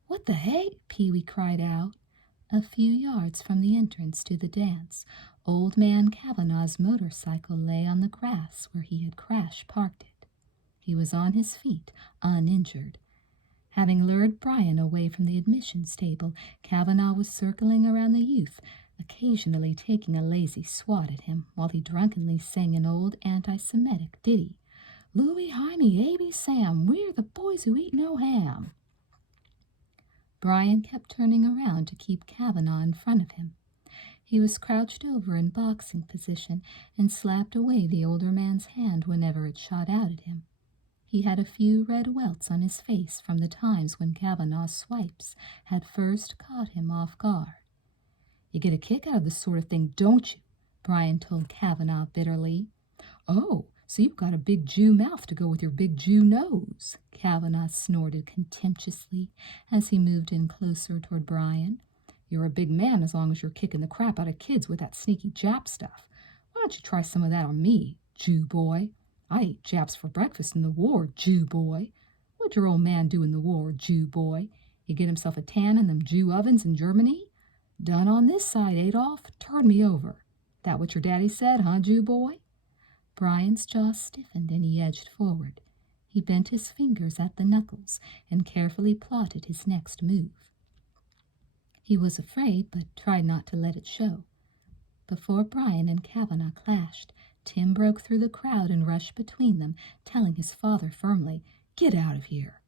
"What the hey?" Pee-wee cried out. A few yards from the entrance to the dance, Old Man Kavanaugh's motorcycle lay on the grass where he had crash-parked it. He was on his feet, uninjured. Having lured Brian away from the admissions table, Kavanaugh was circling around the youth, occasionally taking a lazy swat at him while he drunkenly sang an old anti-Semitic ditty. "Louie Hyme, Abe Sam, we're the boys who eat no ham." Brian kept turning around to keep Kavanaugh in front of him. He was crouched over in boxing position and slapped away the older man's hand whenever it shot out at him. He had a few red welts on his face from the times when Kavanaugh's swipes had first caught him off guard. "You get a kick out of this sort of thing, don't you?" Brian told Kavanaugh bitterly. "Oh, so you've got a big Jew mouth to go with your big Jew nose," Kavanaugh snorted contemptuously as he moved in closer toward Brian. "You're a big man as long as you're kicking the crap out of kids with that sneaky Jap stuff. Why don't you try some of that on me, Jew boy? I ate Japs for breakfast in the war, Jew boy. What'd your old man do in the war, Jew boy? He get himself a tan in them Jew ovens in Germany? Done on this side, Adolf. Turn me over. That what your daddy said, huh, Jew boy?" Brian's jaw stiffened and he edged forward. He bent his fingers at the knuckles and carefully plotted his next move. He was afraid, but tried not to let it show. Before Brian and Kavanaugh clashed, Tim broke through the crowd and rushed between them, telling his father firmly, "Get out of here."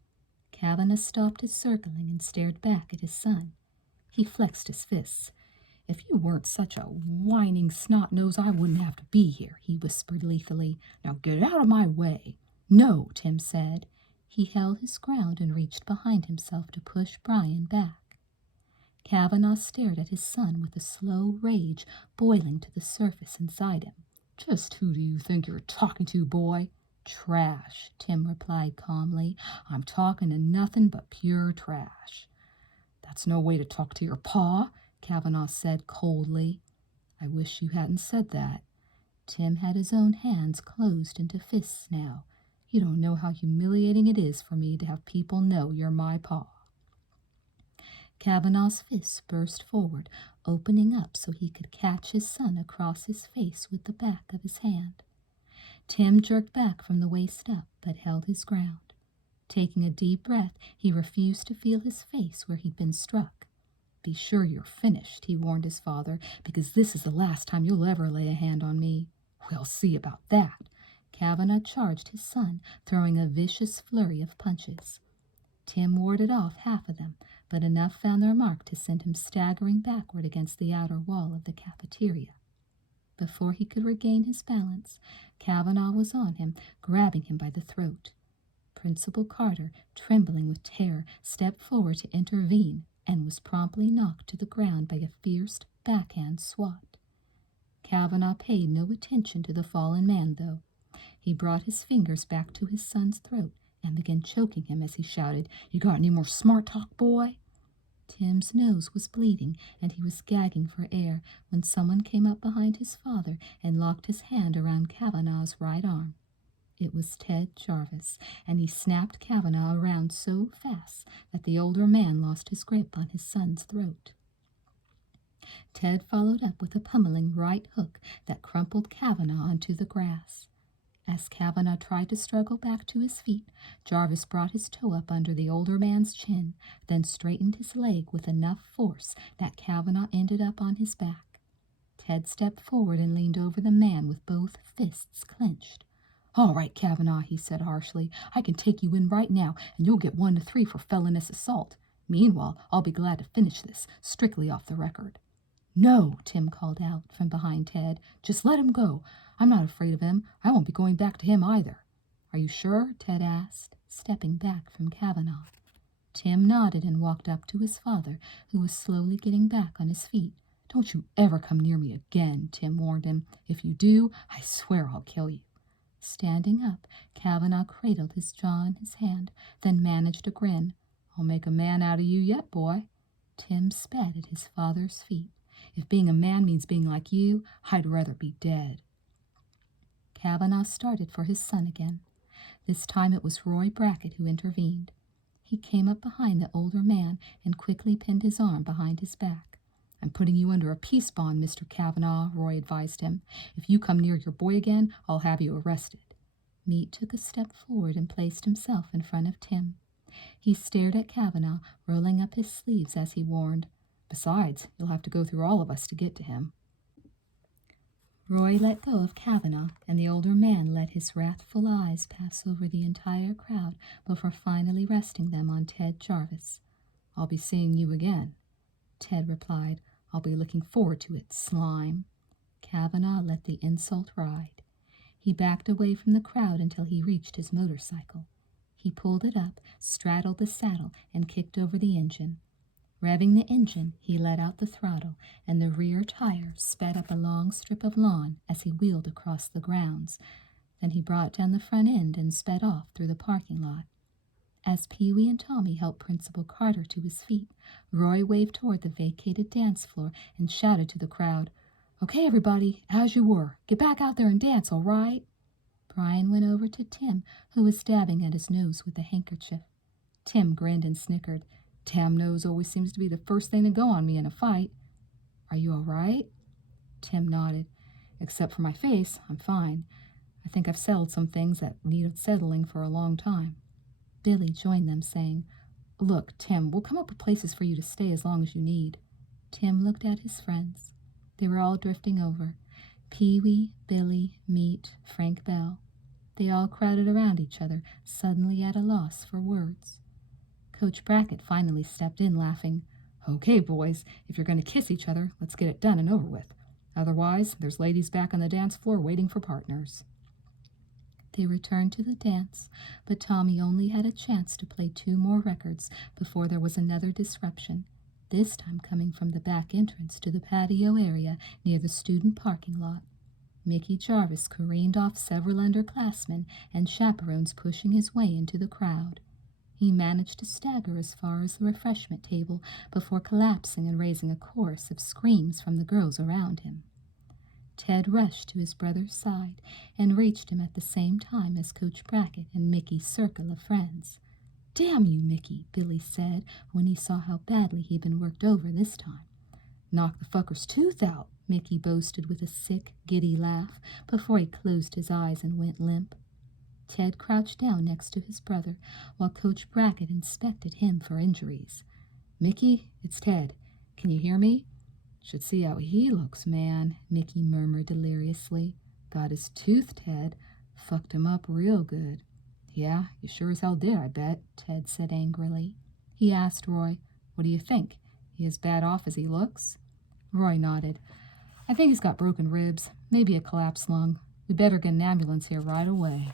Kavanaugh stopped his circling and stared back at his son. He flexed his fists. "If you weren't such a whining snot-nose, I wouldn't have to be here," he whispered lethally. "Now get out of my way." "No," Tim said. He held his ground and reached behind himself to push Brian back. Kavanaugh stared at his son with a slow rage boiling to the surface inside him. "Just who do you think you're talking to, boy?" "Trash," Tim replied calmly. "I'm talking to nothing but pure trash." "That's no way to talk to your pa," Kavanaugh said coldly. "I wish you hadn't said that." Tim had his own hands closed into fists now. "You don't know how humiliating it is for me to have people know you're my pa." Kavanaugh's fists burst forward, opening up so he could catch his son across his face with the back of his hand. Tim jerked back from the waist up, but held his ground. Taking a deep breath, he refused to feel his face where he'd been struck. "Be sure you're finished," he warned his father, "because this is the last time you'll ever lay a hand on me." "We'll see about that." Kavanaugh charged his son, throwing a vicious flurry of punches. Tim warded off half of them, but enough found their mark to send him staggering backward against the outer wall of the cafeteria. Before he could regain his balance, Kavanaugh was on him, grabbing him by the throat. Principal Carter, trembling with terror, stepped forward to intervene and was promptly knocked to the ground by a fierce backhand swat. Kavanaugh paid no attention to the fallen man, though. He brought his fingers back to his son's throat and began choking him as he shouted, "You got any more smart talk, boy?" Tim's nose was bleeding, and he was gagging for air when someone came up behind his father and locked his hand around Kavanaugh's right arm. It was Ted Jarvis, and he snapped Kavanaugh around so fast that the older man lost his grip on his son's throat. Ted followed up with a pummeling right hook that crumpled Kavanaugh onto the grass. As Kavanaugh tried to struggle back to his feet, Jarvis brought his toe up under the older man's chin, then straightened his leg with enough force that Kavanaugh ended up on his back. Ted stepped forward and leaned over the man with both fists clenched. "All right, Kavanaugh," he said harshly, "I can take you in right now, and you'll get 1 to 3 for felonious assault. Meanwhile, I'll be glad to finish this, strictly off the record." "No," Tim called out from behind Ted. "Just let him go. I'm not afraid of him. I won't be going back to him either." "Are you sure?" Ted asked, stepping back from Kavanaugh. Tim nodded and walked up to his father, who was slowly getting back on his feet. "Don't you ever come near me again," Tim warned him. "If you do, I swear I'll kill you." Standing up, Kavanaugh cradled his jaw in his hand, then managed a grin. "I'll make a man out of you yet, boy." Tim spat at his father's feet. "If being a man means being like you, I'd rather be dead." Kavanaugh started for his son again. This time it was Roy Brackett who intervened. He came up behind the older man and quickly pinned his arm behind his back. "I'm putting you under a peace bond, Mr. Kavanaugh," Roy advised him. "If you come near your boy again, I'll have you arrested." Meat took a step forward and placed himself in front of Tim. He stared at Kavanaugh, rolling up his sleeves as he warned, "Besides, you'll have to go through all of us to get to him." Roy let go of Kavanaugh, and the older man let his wrathful eyes pass over the entire crowd before finally resting them on Ted Jarvis. "I'll be seeing you again." Ted replied, I'll be looking forward to it, slime." Kavanaugh let the insult ride. He backed away from the crowd until he reached his motorcycle. He pulled it up, straddled the saddle, and kicked over the engine. Revving the engine, he let out the throttle, and the rear tire sped up a long strip of lawn as he wheeled across the grounds. Then he brought down the front end and sped off through the parking lot. As Pee-wee and Tommy helped Principal Carter to his feet, Roy waved toward the vacated dance floor and shouted to the crowd, "Okay, everybody, as you were. Get back out there and dance, all right?" Brian went over to Tim, who was dabbing at his nose with a handkerchief. Tim grinned and snickered. "Damn nose always seems to be the first thing to go on me in a fight." "Are you all right?" Tim nodded. "Except for my face, I'm fine. I think I've settled some things that needed settling for a long time." Billy joined them, saying, "Look, Tim, we'll come up with places for you to stay as long as you need." Tim looked at his friends. They were all drifting over. Pee-wee, Billy, Meat, Frank Bell. They all crowded around each other, suddenly at a loss for words. Coach Brackett finally stepped in, laughing. "Okay, boys, if you're going to kiss each other, let's get it done and over with. Otherwise, there's ladies back on the dance floor waiting for partners." They returned to the dance, but Tommy only had a chance to play 2 more records before there was another disruption, this time coming from the back entrance to the patio area near the student parking lot. Mickey Jarvis careened off several underclassmen and chaperones pushing his way into the crowd. He managed to stagger as far as the refreshment table before collapsing and raising a chorus of screams from the girls around him. Ted rushed to his brother's side and reached him at the same time as Coach Brackett and Mickey's circle of friends. "Damn you, Mickey," Billy said when he saw how badly he'd been worked over this time. "Knock the fucker's tooth out," Mickey boasted with a sick, giddy laugh before he closed his eyes and went limp. Ted crouched down next to his brother while Coach Brackett inspected him for injuries. "Mickey, it's Ted. Can you hear me?" "Should see how he looks, man," Mickey murmured deliriously. "Got his tooth, Ted. Fucked him up real good." "Yeah, you sure as hell did, I bet," Ted said angrily. He asked Roy, "What do you think? He as bad off as he looks?" Roy nodded. "I think he's got broken ribs, maybe a collapsed lung. We better get an ambulance here right away."